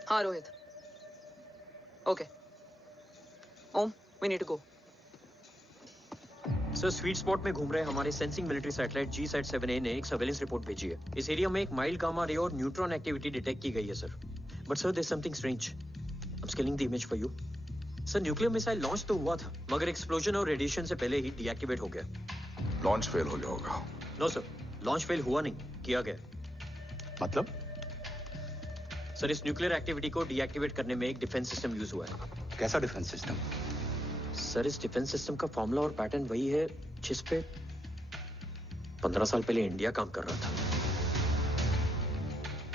हाँ Rohit. Okay Om, we need to go. Sir sweet spot में घूम रहे हमारे सेंसिंग मिलिट्री सैटेलाइट GSAT-7A ने एक सर्वेलेंस रिपोर्ट भेजी है। इस एरिया में एक माइल्ड गामा रे और न्यूट्रॉन एक्टिविटी डिटेक्ट की गई है sir. But sir there is something strange. I am scaling the image for you. Sir nuclear missile launch तो हुआ था मगर एक्सप्लोजन और रेडिएशन से पहले ही डीएक्टिवेट हो गया। लॉन्च फेल हो गया होगा। नो सर, लॉन्च फेल हुआ नहीं, किया गया। मतलब? सर इस न्यूक्लियर एक्टिविटी को डीएक्टिवेट करने में एक डिफेंस सिस्टम यूज हुआ है। कैसा डिफेंस सिस्टम? सर इस डिफेंस सिस्टम का फॉर्मूला और पैटर्न वही है जिस पे 15 साल पहले इंडिया काम कर रहा था।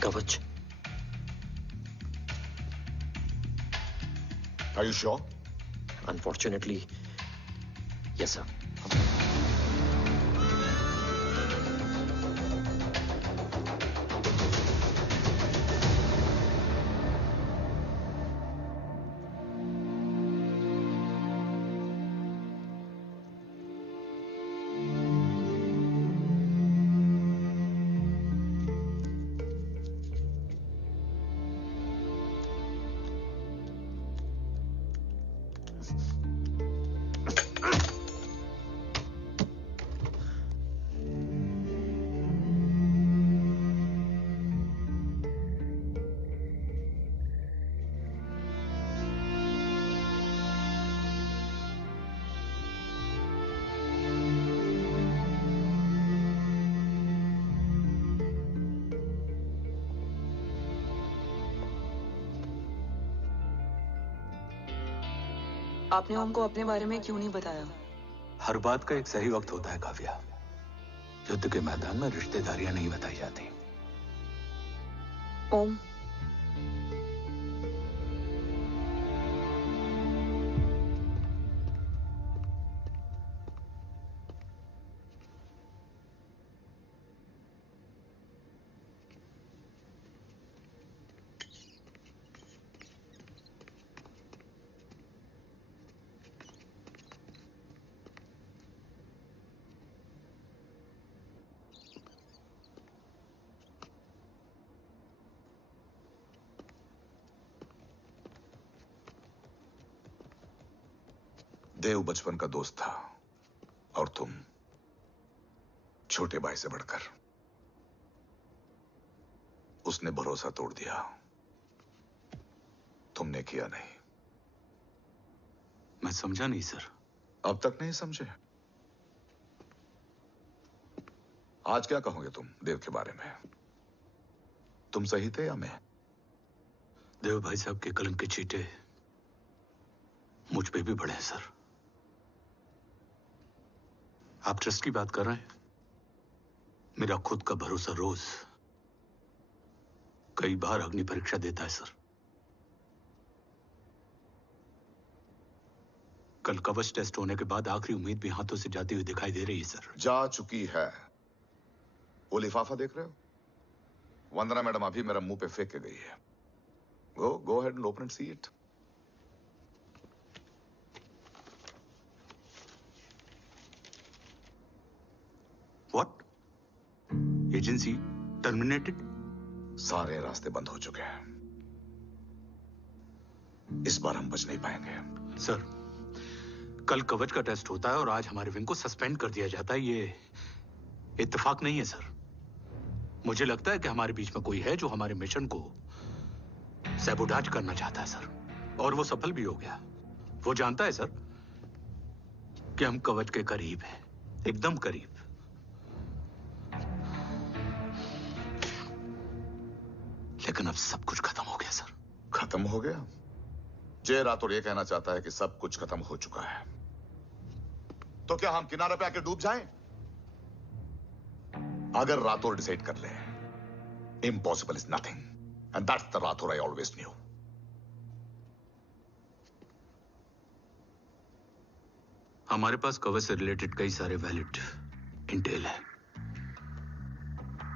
कवच। Are you sure? Unfortunately, yes sir. आपने ओम को अपने बारे में क्यों नहीं बताया? हर बात का एक सही वक्त होता है काव्या। युद्ध के मैदान में रिश्तेदारियां नहीं बताई जाती। ओम, देव बचपन का दोस्त था और तुम छोटे भाई से बढ़कर। उसने भरोसा तोड़ दिया, तुमने किया नहीं। मैं समझा नहीं सर। अब तक नहीं समझे? आज क्या कहोगे तुम देव के बारे में? तुम सही थे या मैं? देव भाई साहब के कलंक के चीटे मुझ पे भी पड़े हैं सर। आप ट्रस्ट की बात कर रहे हैं? मेरा खुद का भरोसा रोज कई बार अग्नि परीक्षा देता है सर। कल कवच टेस्ट होने के बाद आखिरी उम्मीद भी हाथों से जाती हुई दिखाई दे रही है सर। जा चुकी है। वो लिफाफा देख रहे हो? वंदना मैडम अभी मेरा मुंह पे फेंक के गई है। Go ahead and open and see it. What? Agency terminated? सारे रास्ते बंद हो चुके हैं। इस बार हम बच नहीं पाएंगे। सर, कल कवच का टेस्ट होता है और आज हमारे विंग को सस्पेंड कर दिया जाता है। ये इत्तेफाक नहीं है सर। मुझे लगता है कि हमारे बीच में कोई है जो हमारे मिशन को सैबोटाज करना चाहता है सर, और वो सफल भी हो गया। वो जानता है सर कि हम कवच के करीब हैं, एकदम करीब। लेकिन अब सब कुछ खत्म हो गया सर। खत्म हो गया? जय राठौर ये कहना चाहता है कि सब कुछ खत्म हो चुका है। तो क्या हम किनारे पे आके डूब जाएं? अगर राठौर डिसाइड कर ले, impossible is nothing, and that's the Rathore I always new. हमारे पास कवच से रिलेटेड कई सारे वैलिड इंटेल है।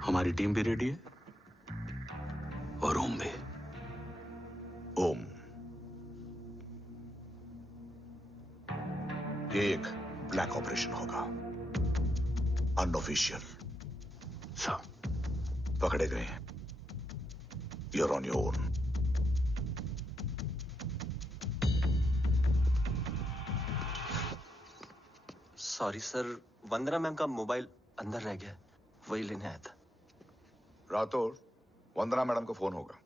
हमारी टीम भी रेडी है और ओम भी। ओम ये एक ब्लैक ऑपरेशन होगा, अनऑफिशियल। सर पकड़े गए, you're on your own. Sorry sir, Vandana ma'am का मोबाइल अंदर रह गया, वही लेने आया था। राठौड़, वंदना मैडम को फोन होगा।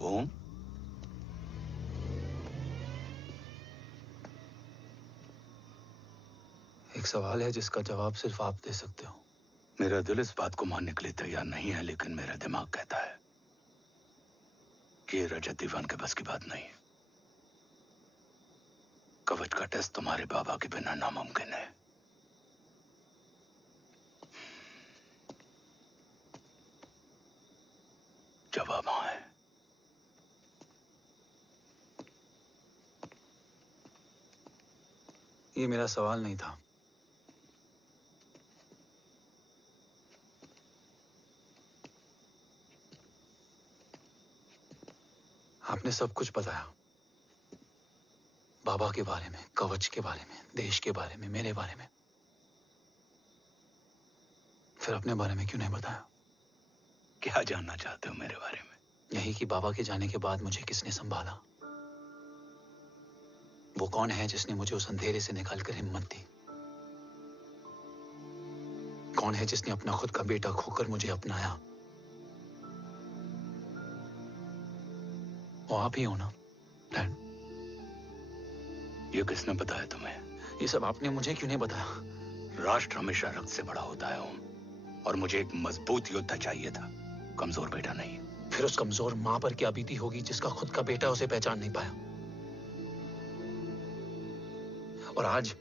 ओम, एक सवाल है जिसका जवाब सिर्फ आप दे सकते हो। मेरा दिल इस बात को मानने के लिए तैयार नहीं है, लेकिन मेरा दिमाग कहता है कि ये रजत दीवान के बस की बात नहीं है। कवच का टेस्ट तुम्हारे बाबा के बिना नामुमकिन है। जवाब हाँ है। ये मेरा सवाल नहीं था। आपने सब कुछ बताया, बाबा के बारे में, कवच के बारे में, देश के बारे में, मेरे बारे में। फिर अपने बारे में क्यों नहीं बताया? क्या जानना चाहते हो मेरे बारे में? यही कि बाबा के जाने के बाद मुझे किसने संभाला? वो कौन है जिसने मुझे उस अंधेरे से निकालकर हिम्मत दी? कौन है जिसने अपना खुद का बेटा खोकर मुझे अपनाया? वो आप ही हो ना, डैड? ये किसने बताया तुम्हें? ये सब आपने मुझे क्यों नहीं बताया? राष्ट्र हमेशा रक्त से बड़ा होता है ओम, और मुझे एक मजबूत योद्धा चाहिए था, कमजोर बेटा नहीं। फिर उस कमजोर मां पर क्या बीती होगी जिसका खुद का बेटा उसे पहचान नहीं पाया? और आज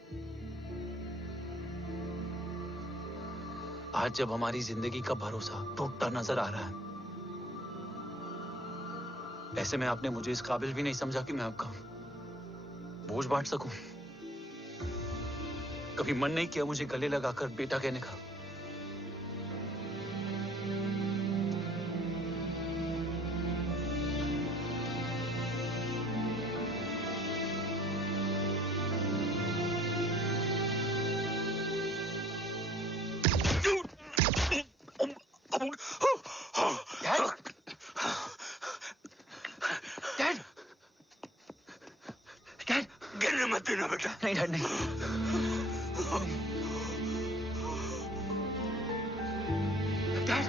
जब हमारी जिंदगी का भरोसा टूटता नजर आ रहा है, ऐसे में आपने मुझे इस काबिल भी नहीं समझा कि मैं आपका बोझ बांट सकूं। कभी मन नहीं किया मुझे गले लगाकर बेटा कहने का? नहीं डैड, नहीं। डैड,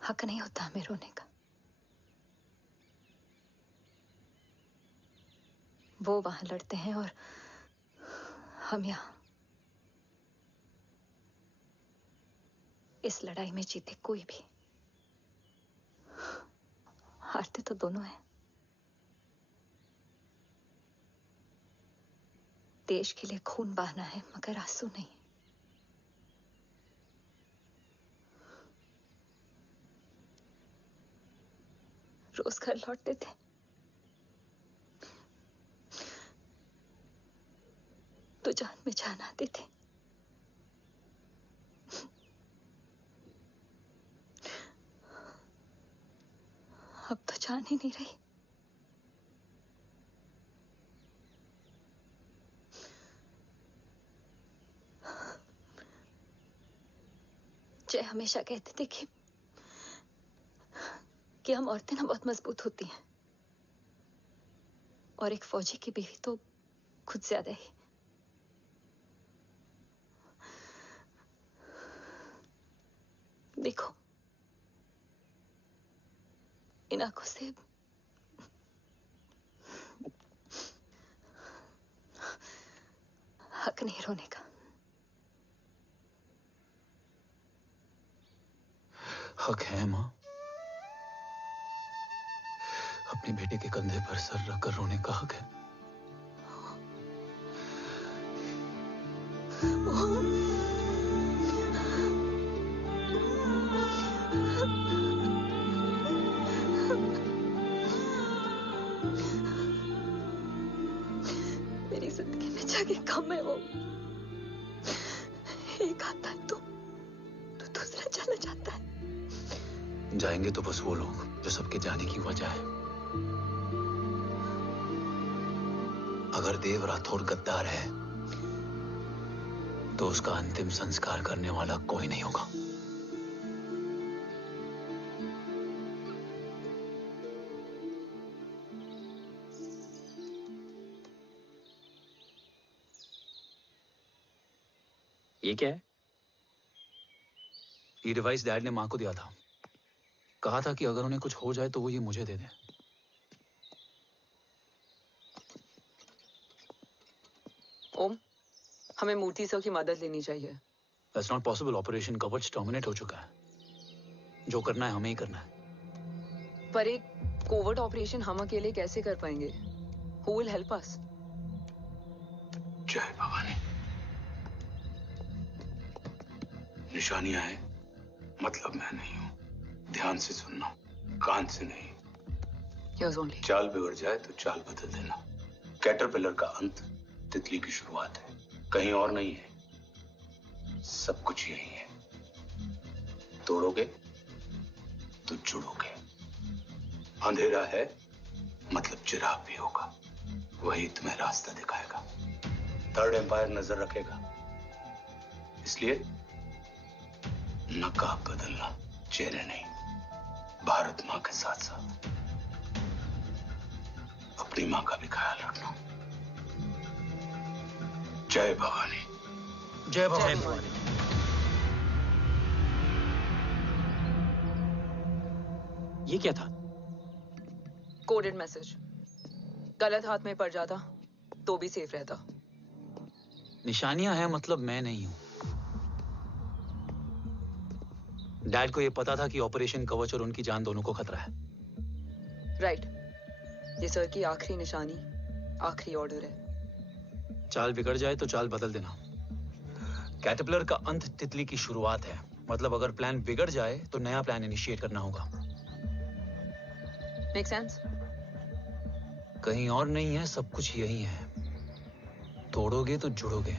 हक नहीं होता हमें रोने का। वो वहां लड़ते हैं और हम यहां। इस लड़ाई में जीते कोई भी, हारते तो दोनों हैं। देश के लिए खून बहाना है मगर आंसू नहीं। रोज घर लौटते थे, तो जान में जान आती थी। अब तो जान ही नहीं रही। जय हमेशा कहते थे कि कि हम औरतें ना बहुत मजबूत होती हैं, और एक फौजी की बीवी तो खुद ज्यादा ही। देखो, इन आंखों से हक नहीं रोने का। हक है माँ, अपने बेटे के कंधे पर सर रखकर रोने का हक है। मेरी जिंदगी में जगह कम है वो। एक आता है तो दूसरा चला जाता है। जाएंगे तो बस वो लोग जो सबके जाने की वजह है। अगर देव राठौर गद्दार है तो उसका अंतिम संस्कार करने वाला कोई नहीं होगा। ये क्या है? ये डिवाइस डैड ने मां को दिया था। कहा था कि अगर उन्हें कुछ हो जाए तो वो ये मुझे दे दें। ओम, हमें मूर्ति सर की मदद लेनी चाहिए। That's not possible. ऑपरेशन कवच टर्मिनेट हो चुका है। जो करना है हमें ही करना है। पर एक कोवर्ट ऑपरेशन हम अकेले कैसे कर पाएंगे? Who will help us? जय भवानी। निशानियां हैं, मतलब मैं नहीं हूं। ध्यान से सुनना, कान से नहीं। Yes, only. चाल बिगड़ जाए तो चाल बदल देना। कैटरपिलर का अंत तितली की शुरुआत है, कहीं और नहीं है। सब कुछ यही है। तोड़ोगे तो जुड़ोगे। अंधेरा है मतलब चिराग भी होगा, वही तुम्हें रास्ता दिखाएगा। थर्ड एम्पायर नजर रखेगा, इसलिए नकाब बदलना, चेहरे नहीं। भारत मां के साथ साथ अपनी मां का भी ख्याल रखना। जय भवानी। जय भवानी। ये क्या था? Coded message. गलत हाथ में पड़ जाता तो भी सेफ रहता। निशानियां हैं मतलब मैं नहीं हूं। डैड को ये पता था कि ऑपरेशन कवच और उनकी जान दोनों को खतरा है। राइट। ये सर की आखिरी निशानी, आखिरी ऑर्डर है। चाल बिगड़ जाए तो चाल बदल देना। कैटरपिलर का अंत तितली की शुरुआत है, मतलब अगर प्लान बिगड़ जाए तो नया प्लान इनिशिएट करना होगा। Make sense? कहीं और नहीं है, सब कुछ यही है। तोड़ोगे तो जुड़ोगे।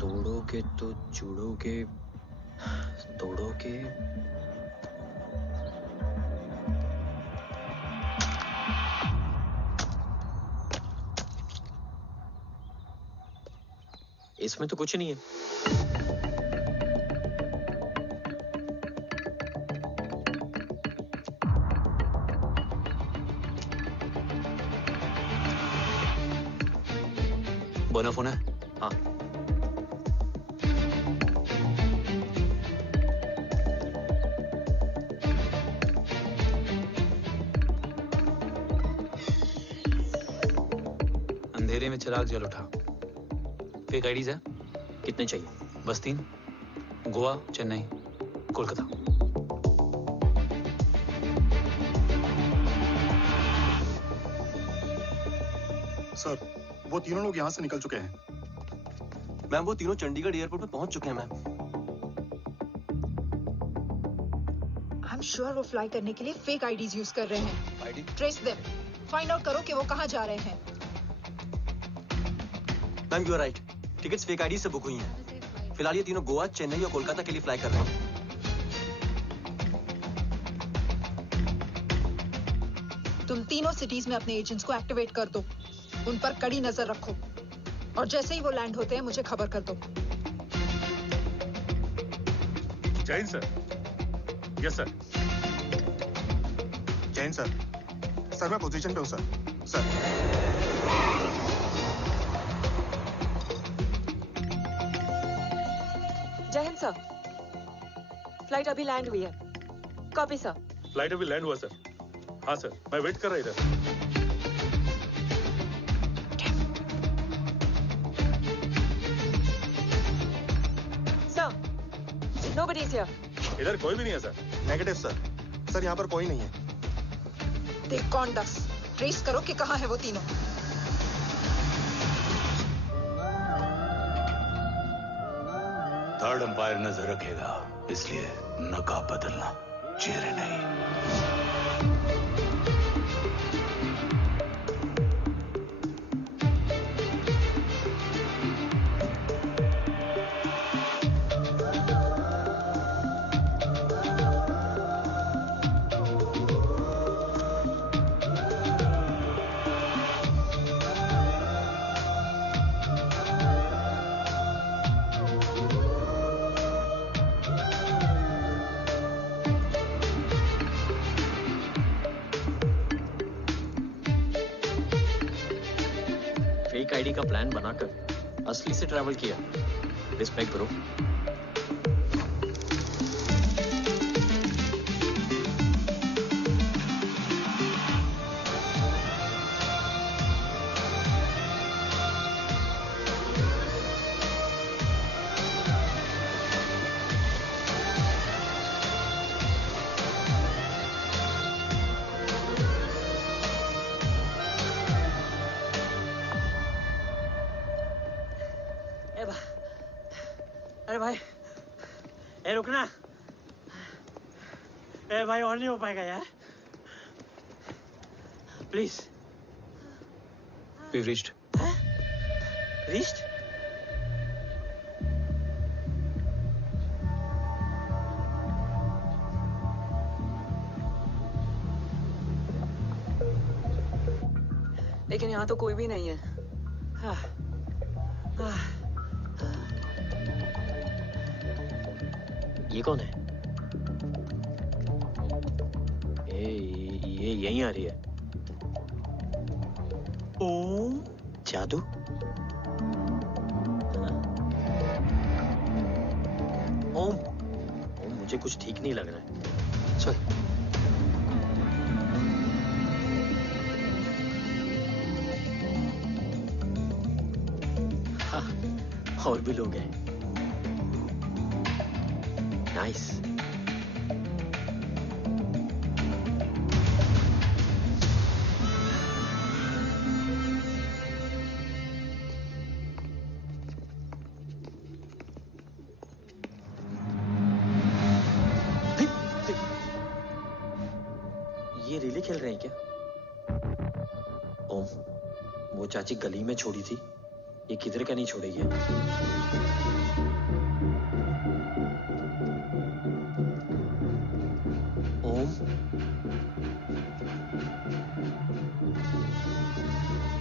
तोड़ोगे तो जुड़ोगे। तोड़ोगे। इसमें तो कुछ नहीं है। बोना फोन है? हाँ। अंधेरे में चिराग जल उठा। फेक आईडीज है? कितने चाहिए? बस 3। गोवा, चेन्नई, कोलकाता। सर, वो तीनों लोग यहाँ से निकल चुके हैं। मैम, वो तीनों चंडीगढ़ एयरपोर्ट पे पहुंच चुके हैं मैम। आई एम श्योर वो फ्लाई करने के लिए फेक आईडीज यूज कर रहे हैं। ID? Trace them. Find out करो कि वो कहाँ जा रहे हैं। Ma'am, you are right. Tickets fake ID से बुक हुई हैं। फिलहाल ये तीनों गोवा, चेन्नई और कोलकाता के लिए फ्लाई कर रहे हैं। तुम तीनों सिटीज में अपने एजेंट्स को एक्टिवेट कर दो। उन पर कड़ी नजर रखो और जैसे ही वो लैंड होते हैं मुझे खबर कर दो। जय Hind sir. Yes sir. Jain sir. Sir मैं पोजीशन पे हूँ सर। सर जय हिंद सर। फ्लाइट अभी लैंड हुई है। Copy sir. फ्लाइट अभी लैंड हुआ सर। हाँ सर, मैं वेट कर रहा इधर। Sir, nobody is here. इधर कोई भी नहीं है सर। Negative sir. सर यहाँ पर कोई नहीं है। देख कौन दस ट्रेस करो कि कहाँ है वो तीनों। थर्ड अंपायर नजर रखेगा, इसलिए नकाब बदलना, चेहरे नहीं। फेक आईडी का प्लान बनाकर असली से ट्रैवल किया। Respect bro. अरे भाई, ए रुकना। ए भाई और नहीं हो पाएगा यार। प्लीज। We've reached. Reached? लेकिन यहाँ तो कोई भी नहीं है। ये कौन है? ये यहीं आ रही है। ओम जादू। ओम मुझे कुछ ठीक नहीं लग रहा है। चल। हाँ, और भी लोग हैं। नाइस। ये रिले खेल रहे हैं क्या? ओम, वो चाची गली में छोड़ी थी, ये किधर का नहीं छोड़ेगी। ओम,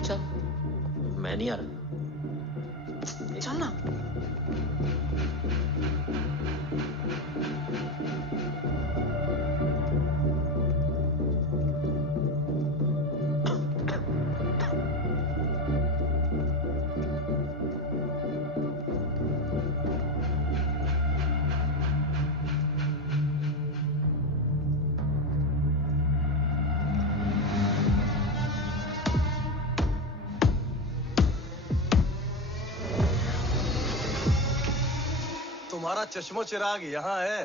चल, मैं नहीं आ रहा। चल ना। तुम्हारा चश्मो चिराग यहाँ है।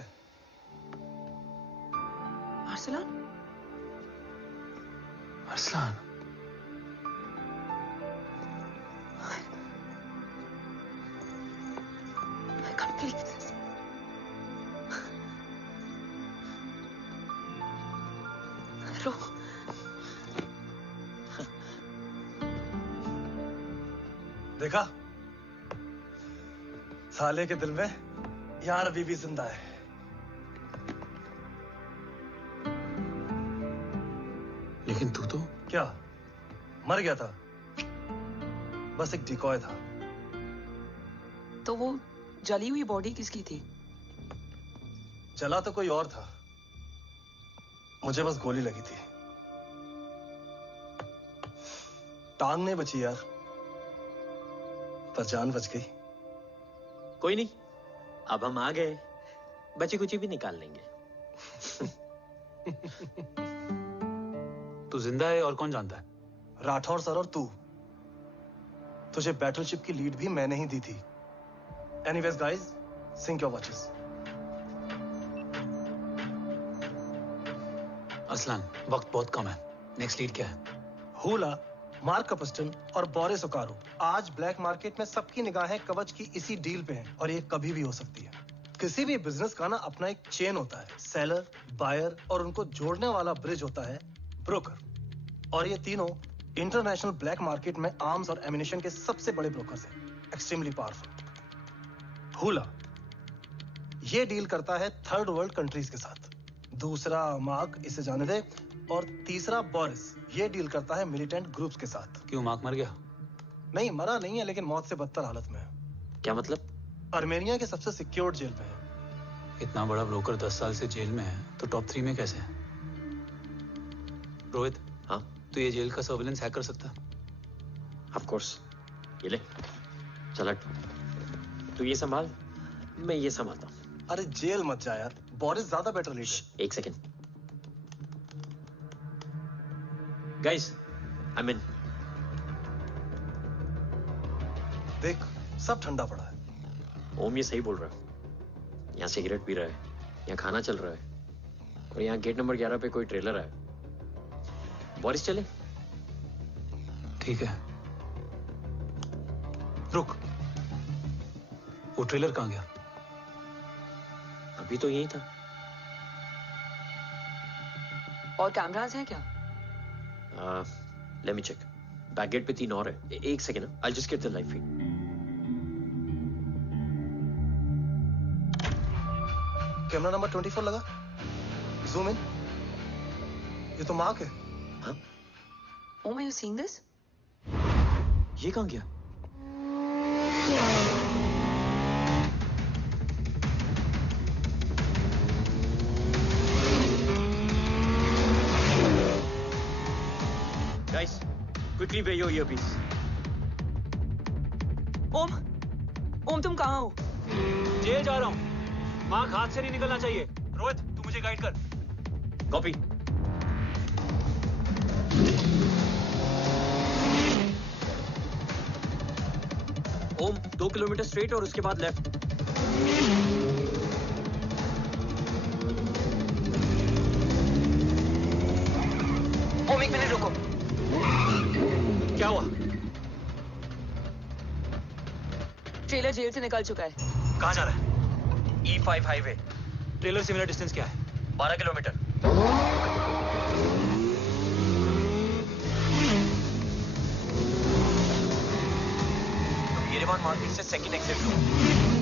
Arsalan? Arsalan? I can't believe this. रो। देखा? साले के दिल में यार अभी भी जिंदा है। लेकिन तू तो क्या मर गया था? बस एक डिकॉय था। तो वो जली हुई बॉडी किसकी थी? जला तो कोई और था, मुझे बस गोली लगी थी। टांग नहीं बची यार, पर जान बच गई। कोई नहीं, अब हम आ गए, बची कुची भी निकाल लेंगे। तू जिंदा है और कौन जानता है? राठौर सर और तू। तुझे बैटलशिप की लीड भी मैंने ही दी थी। Anyways guys, sync your watches. Aslan, वक्त बहुत कम है। नेक्स्ट लीड क्या है? हुला, मार्क कपस्टन और बोरिस ओकारो। आज ब्लैक मार्केट में सबकी निगाहें कवच की इसी डील पे हैं और ये कभी भी हो सकती है। किसी भी बिजनेस का ना अपना एक चेन होता है, सेलर, बायर और उनको जोड़ने वाला ब्रिज होता है ब्रोकर। और ये तीनों इंटरनेशनल ब्लैक मार्केट में आर्म्स और एमिनेशन के सबसे बड़े ब्रोकर्स हैं, एक्सट्रीमली पावरफुल। हुला ये डील करता है थर्ड वर्ल्ड कंट्रीज के साथ। दूसरा मार्क, इसे जाने दे। और तीसरा बोरिस, ये डील करता है मिलिटेंट ग्रुप्स के साथ। क्यों, मार्क मर गया? नहीं, मरा नहीं है, लेकिन मौत से बदतर हालत में है। क्या मतलब? आर्मेनिया के सबसे सिक्योर्ड जेल में है। इतना बड़ा ब्रोकर 10 साल से जेल में है, तो टॉप 3 में कैसे है? रोहित, हाँ? तो ये जेल का सर्विलेंस हैक कर सकता है? Of course. ये ले, चल हट। तू ये संभाल, मैं ये संभालता हूँ। अरे जेल मत जा यार, बोरिस ज्यादा बेटर लीडर। एक सेकेंड। गाइस, आई मीन, देख सब ठंडा पड़ा है। ओम ये सही बोल रहा है। यहाँ सिगरेट पी रहा है, यहाँ खाना चल रहा है, और यहाँ गेट नंबर 11 पे कोई ट्रेलर है। बोरिस चले? ठीक है। रुक, वो ट्रेलर कहाँ गया? अभी तो यही था। और कैमरास हैं क्या? Let me check. Back gate पे 3 और है। एक second, I just get the live feed. Camera number 24 लगा। Zoom in. ये तो मार्क है। हाँ? Oh, are you seeing this? ये कहाँ गया? Guys, quickly wear your earpiece. ओम तुम कहाँ हो? जेल जा रहा हूँ। मार्क हाथ से नहीं निकलना चाहिए। रोहित, तू मुझे गाइड कर। कॉपी। ओम 2 किलोमीटर स्ट्रेट और उसके बाद लेफ्ट। ओम 1 मिनट रुको। क्या हुआ? ट्रेलर जेल से निकल चुका है। कहाँ जा रहा है? E5 highway. ट्रेलर से मेरा डिस्टेंस क्या है? 12 किलोमीटर। येरेवान मार्केट से सेकंड एक्सिट लो।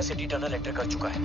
सिटी टनल एंटर कर चुका है।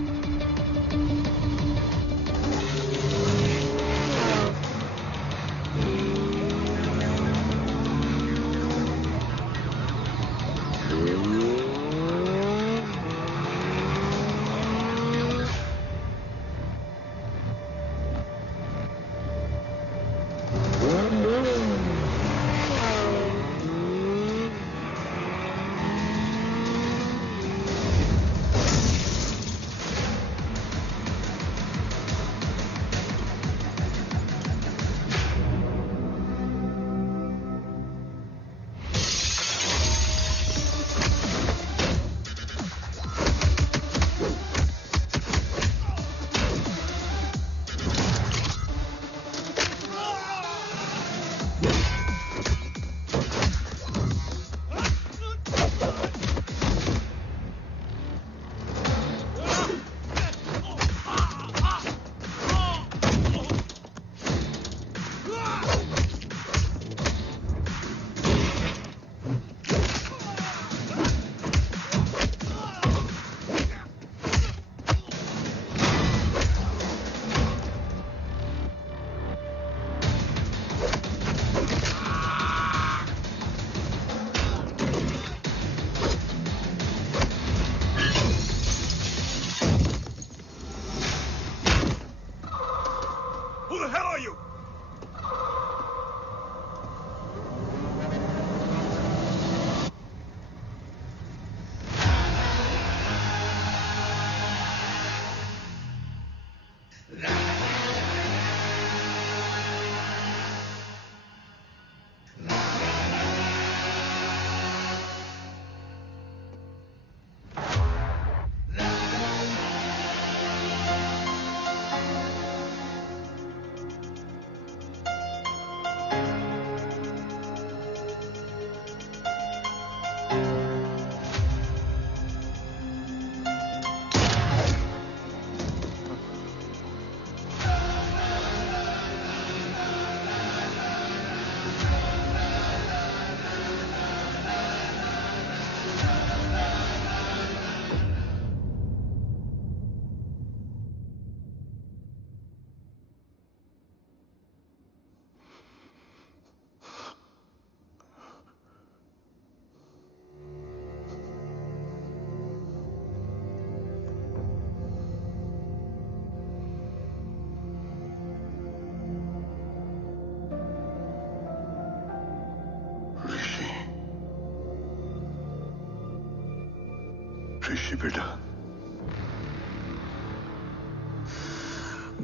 थी बेटा।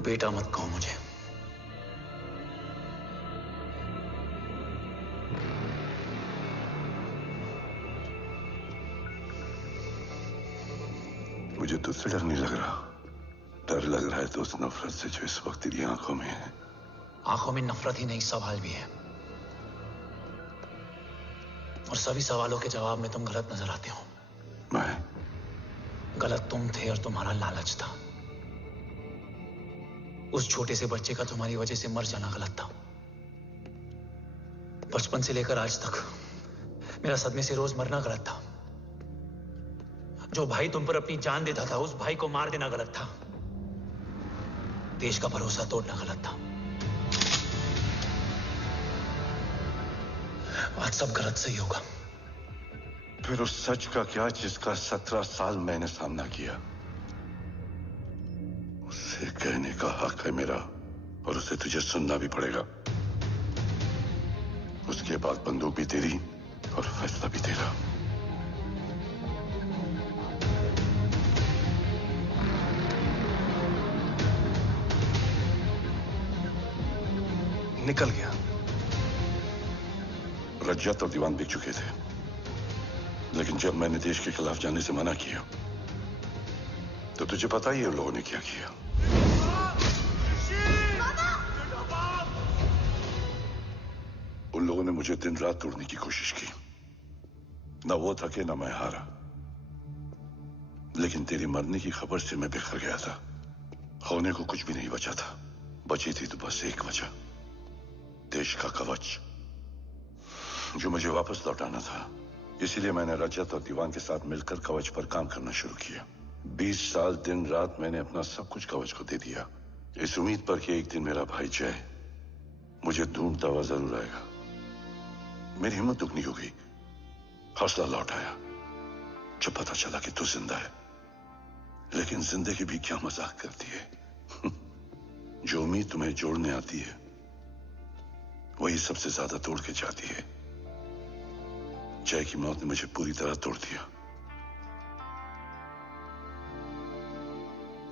बेटा मत कहो मुझे। मुझे तुझसे डर नहीं लग रहा, डर लग रहा है तो उस नफरत से जो इस वक्त तेरी आंखों में है। आंखों में नफरत ही नहीं, सवाल भी है, और सभी सवालों के जवाब में तुम गलत नजर आते हो। मैं गलत तुम थे और तुम्हारा लालच था। उस छोटे से बच्चे का तुम्हारी वजह से मर जाना गलत था। बचपन से लेकर आज तक मेरा सदमे से रोज मरना गलत था। जो भाई तुम पर अपनी जान देता था, उस भाई को मार देना गलत था। देश का भरोसा तोड़ना गलत था। आज सब गलत सही होगा। फिर उस सच का क्या जिसका 17 साल मैंने सामना किया? उसे कहने का हक है मेरा, और उसे तुझे सुनना भी पड़ेगा। उसके बाद बंदूक भी तेरी और फैसला भी तेरा। निकल गया। रज्जत और दीवान बिक चुके थे, लेकिन जब मैंने देश के खिलाफ जाने से मना किया तो तुझे पता ही है उन लोगों ने क्या किया। उन लोगों ने मुझे दिन रात तोड़ने की कोशिश की। ना वो थके ना मैं हारा, लेकिन तेरी मरने की खबर से मैं बिखर गया था। होने को कुछ भी नहीं बचा था। बची थी तो बस एक वजह, देश का कवच, जो मुझे वापस लौटाना था। इसीलिए मैंने रजत और दीवान के साथ मिलकर कवच पर काम करना शुरू किया। 20 साल दिन रात मैंने अपना सब कुछ कवच को दे दिया, इस उम्मीद पर कि एक दिन मेरा भाई जय मुझे ढूंढता हुआ जरूर आएगा। मेरी हिम्मत दुगनी हो गई, हौसला लौट आया जब पता चला कि तू जिंदा है। लेकिन जिंदगी भी क्या मजाक करती है। जो उम्मीद तुम्हें जोड़ने आती है वही सबसे ज्यादा तोड़ के जाती है। जय की मौत ने मुझे पूरी तरह तोड़ दिया,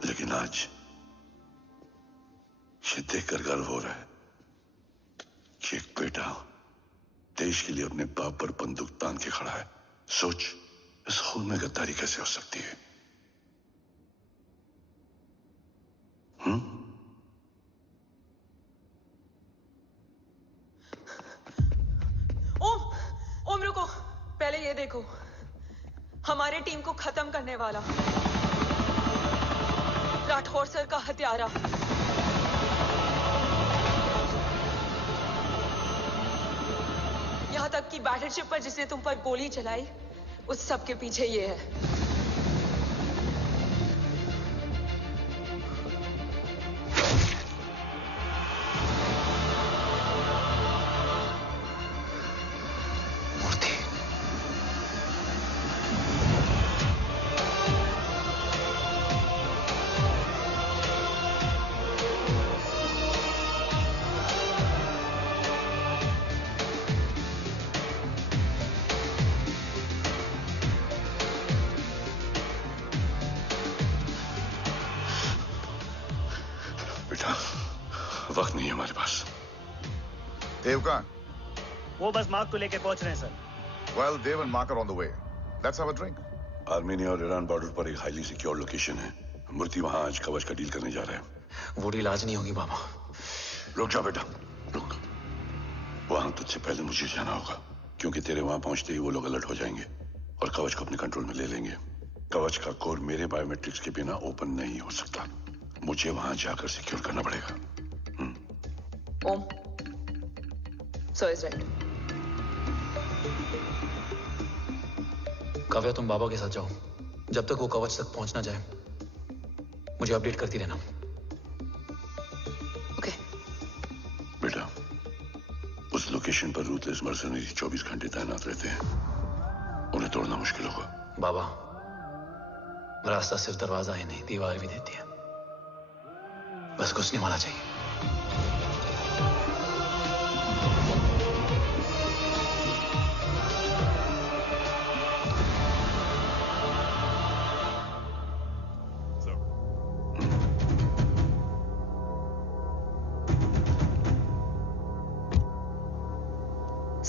लेकिन आज ये देखकर गर्व हो रहा है कि एक बेटा देश के लिए अपने बाप पर बंदूक तान के खड़ा है। सोच, इस खून में गद्दारी कैसे हो सकती है? ओम रुको, पहले ये देखो, हमारे टीम को खत्म करने वाला राठौर सर का हत्यारा। यहां तक कि बैटलशिप पर जिसने तुम पर गोली चलाई, उस सब के पीछे ये है। वक्त नहीं है हमारे पास। देव कहाँ? वो बस मार्क को लेके पहुंच रहे हैं sir. Well, Dev and Mark are on the way. Let's have a drink. Armenia और ईरान बॉर्डर पर एक हाईली सिक्योर लोकेशन है। मूर्ति वहां आज कवच का डील करने जा रहे हैं। वो डील आज नहीं होगी बाबा। रुक जा बेटा, रुक। वहां तुझसे पहले मुझे जाना होगा, क्योंकि तेरे वहां पहुंचते ही वो लोग अलर्ट हो जाएंगे और कवच को अपने कंट्रोल में ले लेंगे। कवच का कोर मेरे बायोमेट्रिक्स के बिना ओपन नहीं हो सकता। मुझे वहां जाकर सिक्योर करना पड़ेगा। ओम, सर इज राइट। काव्या, तुम बाबा के साथ जाओ। जब तक वो कवच तक पहुंच ना जाए मुझे अपडेट करती रहना। ओके। बेटा, उस लोकेशन पर रूथलेस मर्सनरी 24 घंटे तैनात रहते हैं। उन्हें तोड़ना मुश्किल होगा। बाबा, रास्ता सिर्फ दरवाजा ही नहीं, दीवार भी देती है। बस घुसने वाला चाहिए।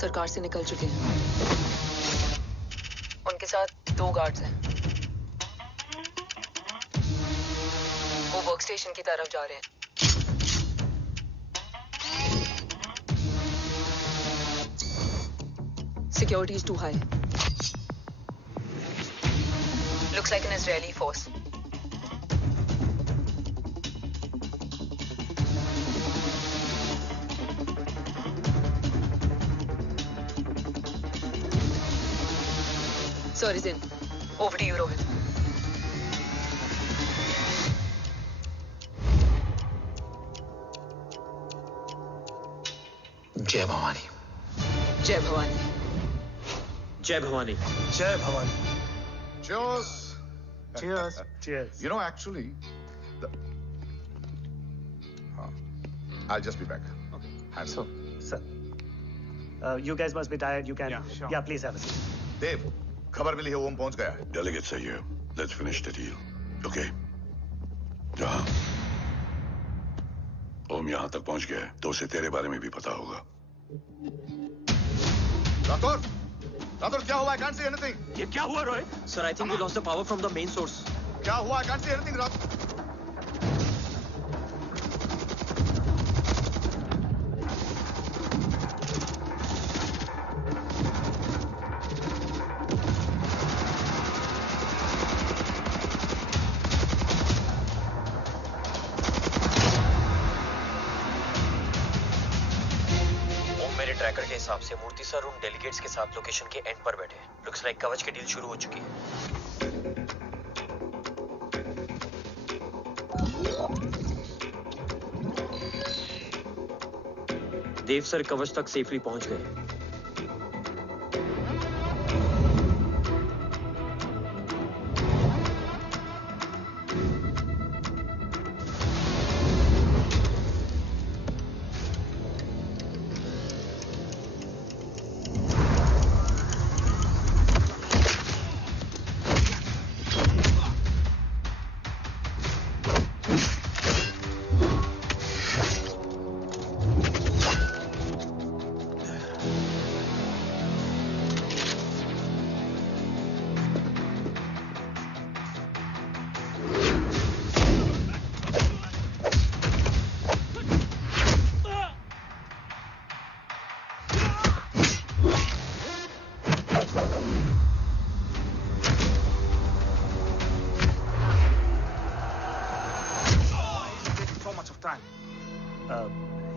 सरकार से निकल चुके हैं। उनके साथ 2 गार्ड्स हैं। वो वर्क स्टेशन की तरफ जा रहे हैं। Security is too high. Looks like an Israeli force. Sorry, Zin. Over to you, Rohit. जय भवानी। जय भवानी। जय भवानी। जय Bhavani. Cheers. Cheers. Cheers. You know, actually, I'll just be back. Okay. Hands So, sir, you guys must be tired. You can. Yeah, sure. Yeah, please have a seat. देव, खबर मिली है ओम पहुंच गया है। Delegates are here. Let's finish the deal. Okay? जहाँ ओम यहाँ तक पहुंच गया है तो उसे तेरे बारे में भी पता होगा। राठौर, राठौर क्या हुआ? I can't see anything. ये क्या हुआ Rohit? Sir, I think we lost the power from the main source. क्या हुआ? I can't see anything, Rathore. Tracker के हिसाब से मूर्ति सर उन डेलीगेट्स के साथ लोकेशन के एंड पर बैठे। लुक्स लाइक कवच की डील शुरू हो चुकी है। देव सर कवच तक सेफली पहुंच गए।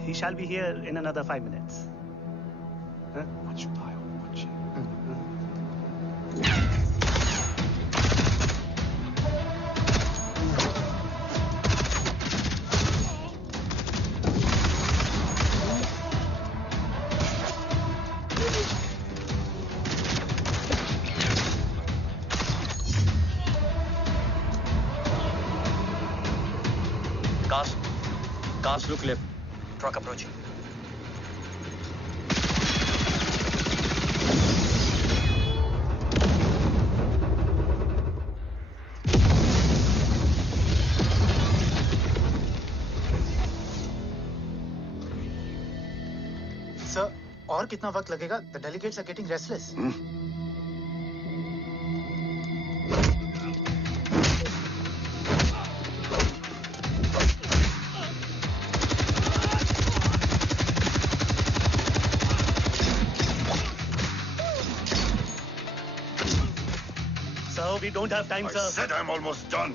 He shall be here in another 5 minutes. Huh? Cars look left. Truck approaching. Sir, और कितना वक्त लगेगा? The delegates are getting restless. We don't have time, sir. I said I'm almost done.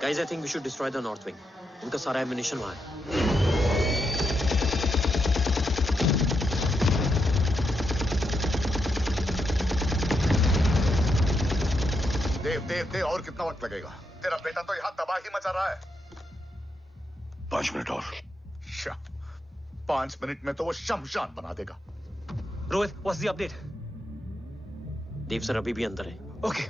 Guys, I think we should destroy the North Wing. उनका सारा ammunition वहाँ है. देव और कितना वक्त लगेगा? तेरा बेटा तो यहाँ तबाही मचा रहा है. 5 मिनट और. 5 मिनट में तो वो शमशान बना देगा. Rohit, what's the update? Dev sir अभी भी अंदर है. Okay.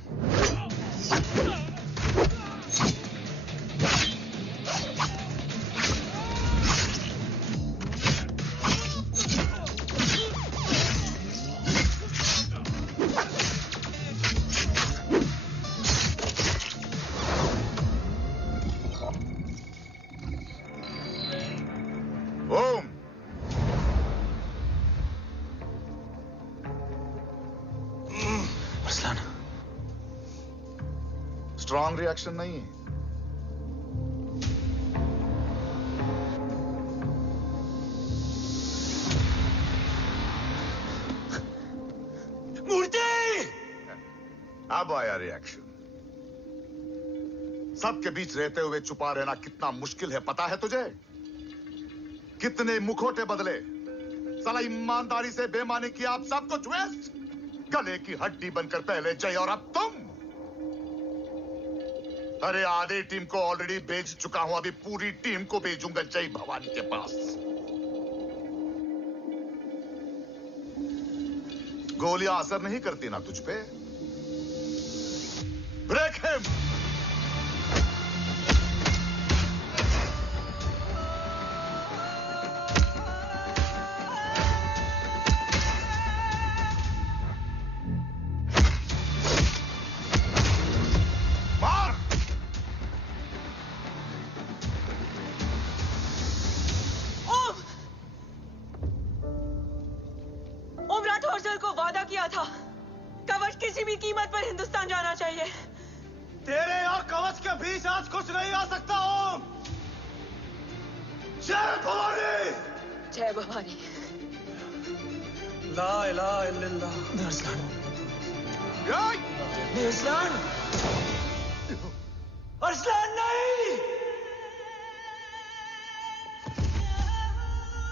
स्ट्रॉन्ग रिएक्शन नहीं है. मूर्ति! अब आया रिएक्शन. सबके बीच रहते हुए छुपा रहना कितना मुश्किल है पता है तुझे? कितने मुखौटे बदले. साला ईमानदारी से बेईमानी किया, आप सब कुछ वेस्ट. गले की हड्डी बनकर पहले जय और अब तुम. अरे आधे टीम को ऑलरेडी भेज चुका हूं, अभी पूरी टीम को भेजूंगा जय भवानी के पास. गोलियां असर नहीं करती ना तुझ पे. Break him.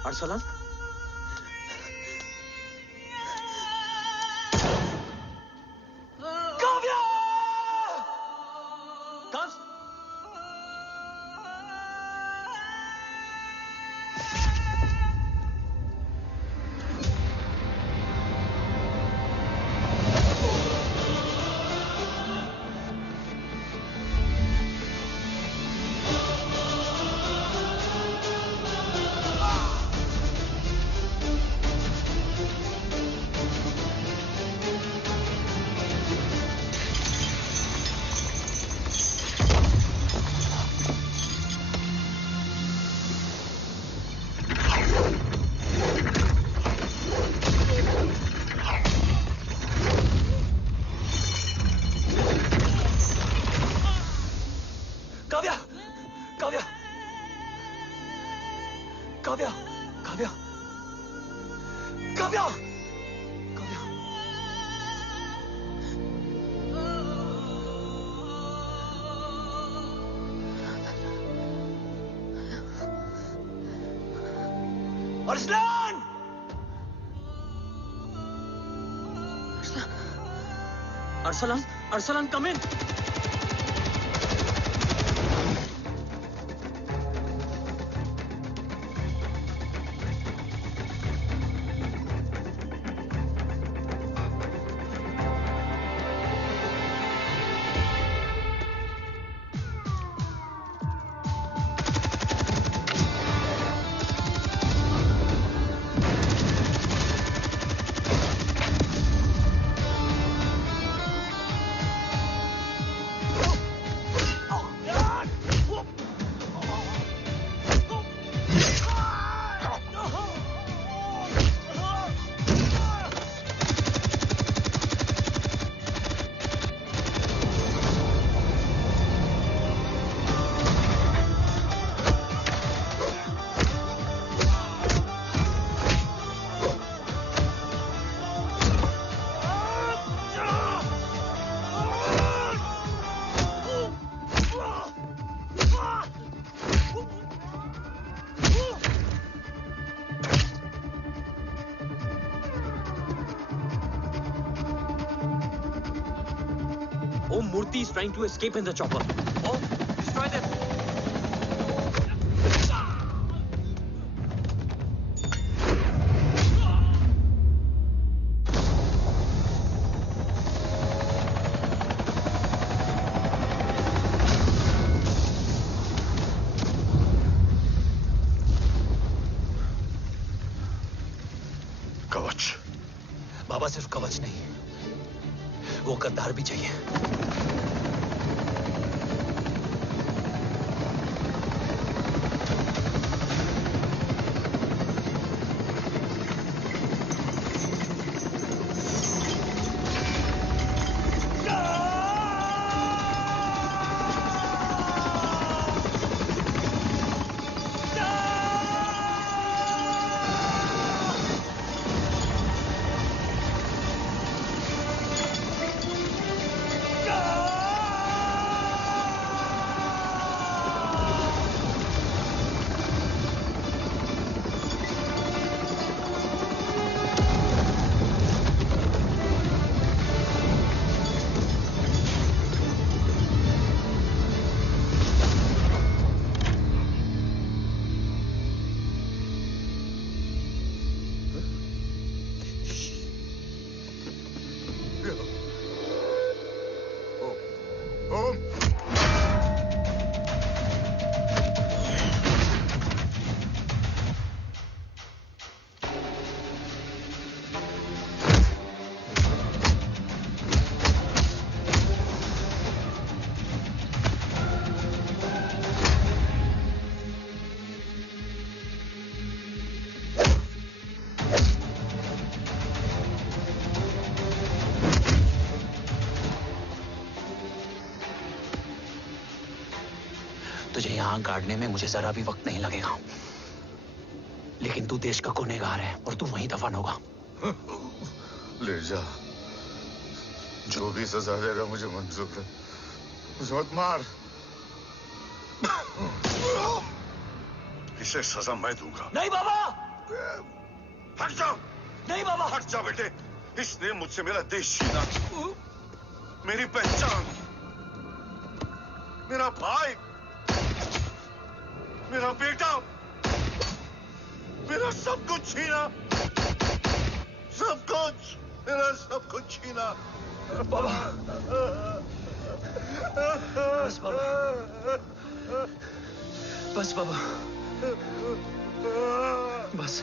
अरसलान? काव्या! कब्ज? Arsalan! Arsalan, Arsalan, come in. trying to escape in the chopper. Oh, destroy them. कवच। बाबा सिर्फ कवच नहीं, वो गद्दार भी चाहिए। तुझे यहां गाड़ने में मुझे जरा भी वक्त नहीं लगेगा, लेकिन तू देश का गुनहगार है और तू वहीं दफन होगा। ले जा, जो भी सजा देगा मुझे मंजूर है, मुझे मत मार। इसे सजा मैं दूंगा। नहीं बाबा, हट जा। नहीं बाबा, हट जा बेटे। इसने मुझसे मेरा देश छीना, मेरी पहचान, मेरा भाई, मेरा बेटा, मेरा सब कुछ छीना, सब कुछ, मेरा सब कुछ छीना। बाबा, बस बाबा, बस बाबा, बस।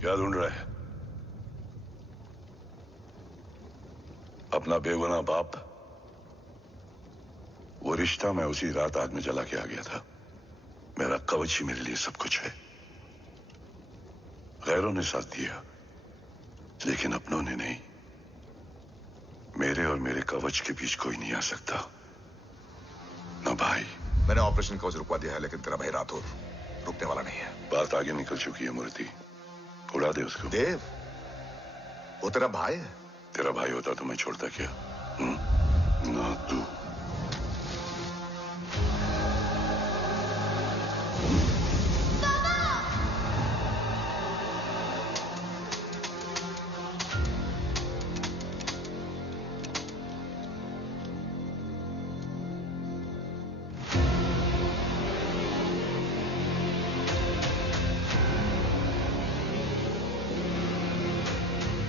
क्या ढूंढ रहा है? अपना बेगुनाह बाप। वो रिश्ता मैं उसी रात आग में जला के आ गया था। मेरा कवच ही मेरे लिए सब कुछ है। गैरों ने साथ दिया, लेकिन अपनों ने नहीं। मेरे और मेरे कवच के बीच कोई नहीं आ सकता। ना भाई। मैंने ऑपरेशन कवच रुकवा दिया है, लेकिन तेरा भाई राठौर रुकने वाला नहीं है। बात आगे निकल चुकी है मूर्ति, उड़ा दे उसको। देव, वो तेरा भाई है। तेरा भाई होता तो मैं छोड़ता क्या? ना तू।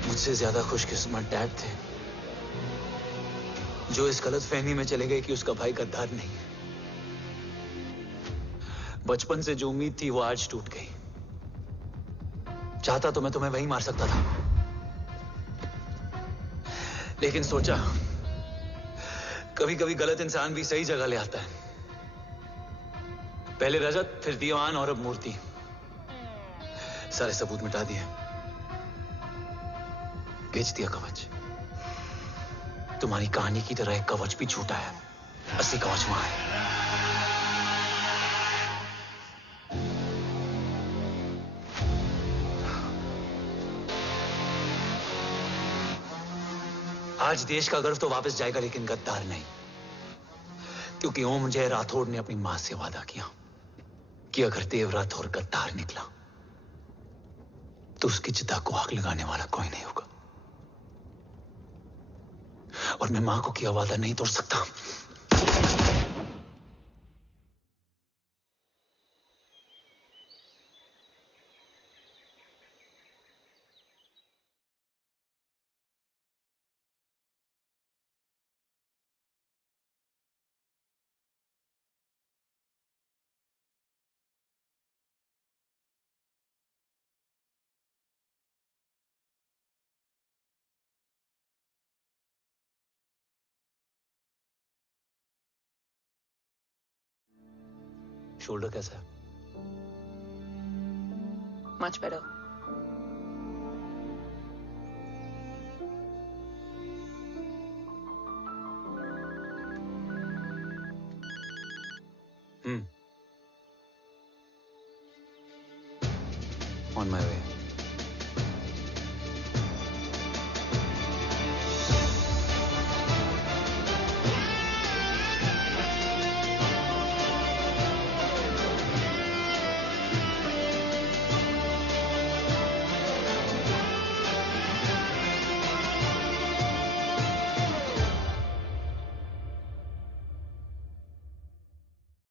मुझसे ज्यादा खुशकिस्मत डैड थे, जो इस गलत फहमी में चले गए कि उसका भाई गद्दार नहीं है। बचपन से जो उम्मीद थी वो आज टूट गई। चाहता तो मैं तुम्हें वहीं मार सकता था, लेकिन सोचा कभी कभी गलत इंसान भी सही जगह ले आता है। पहले रजत, फिर दीवान और अब मूर्ति। सारे सबूत मिटा दिए, बेच दिया कवच। तुम्हारी कहानी की तरह एक कवच भी छूटा है, असली कवच वहां है। आज देश का गर्व तो वापस जाएगा, लेकिन गद्दार नहीं, क्योंकि ओम जय राठौड़ ने अपनी मां से वादा किया कि अगर देव राठौड़ गद्दार निकला तो उसकी चिता को आग लगाने वाला कोई नहीं होगा। और मैं मां को किया वादा नहीं तोड़ सकता। शोल्डर कैसा है? Much better. On my way.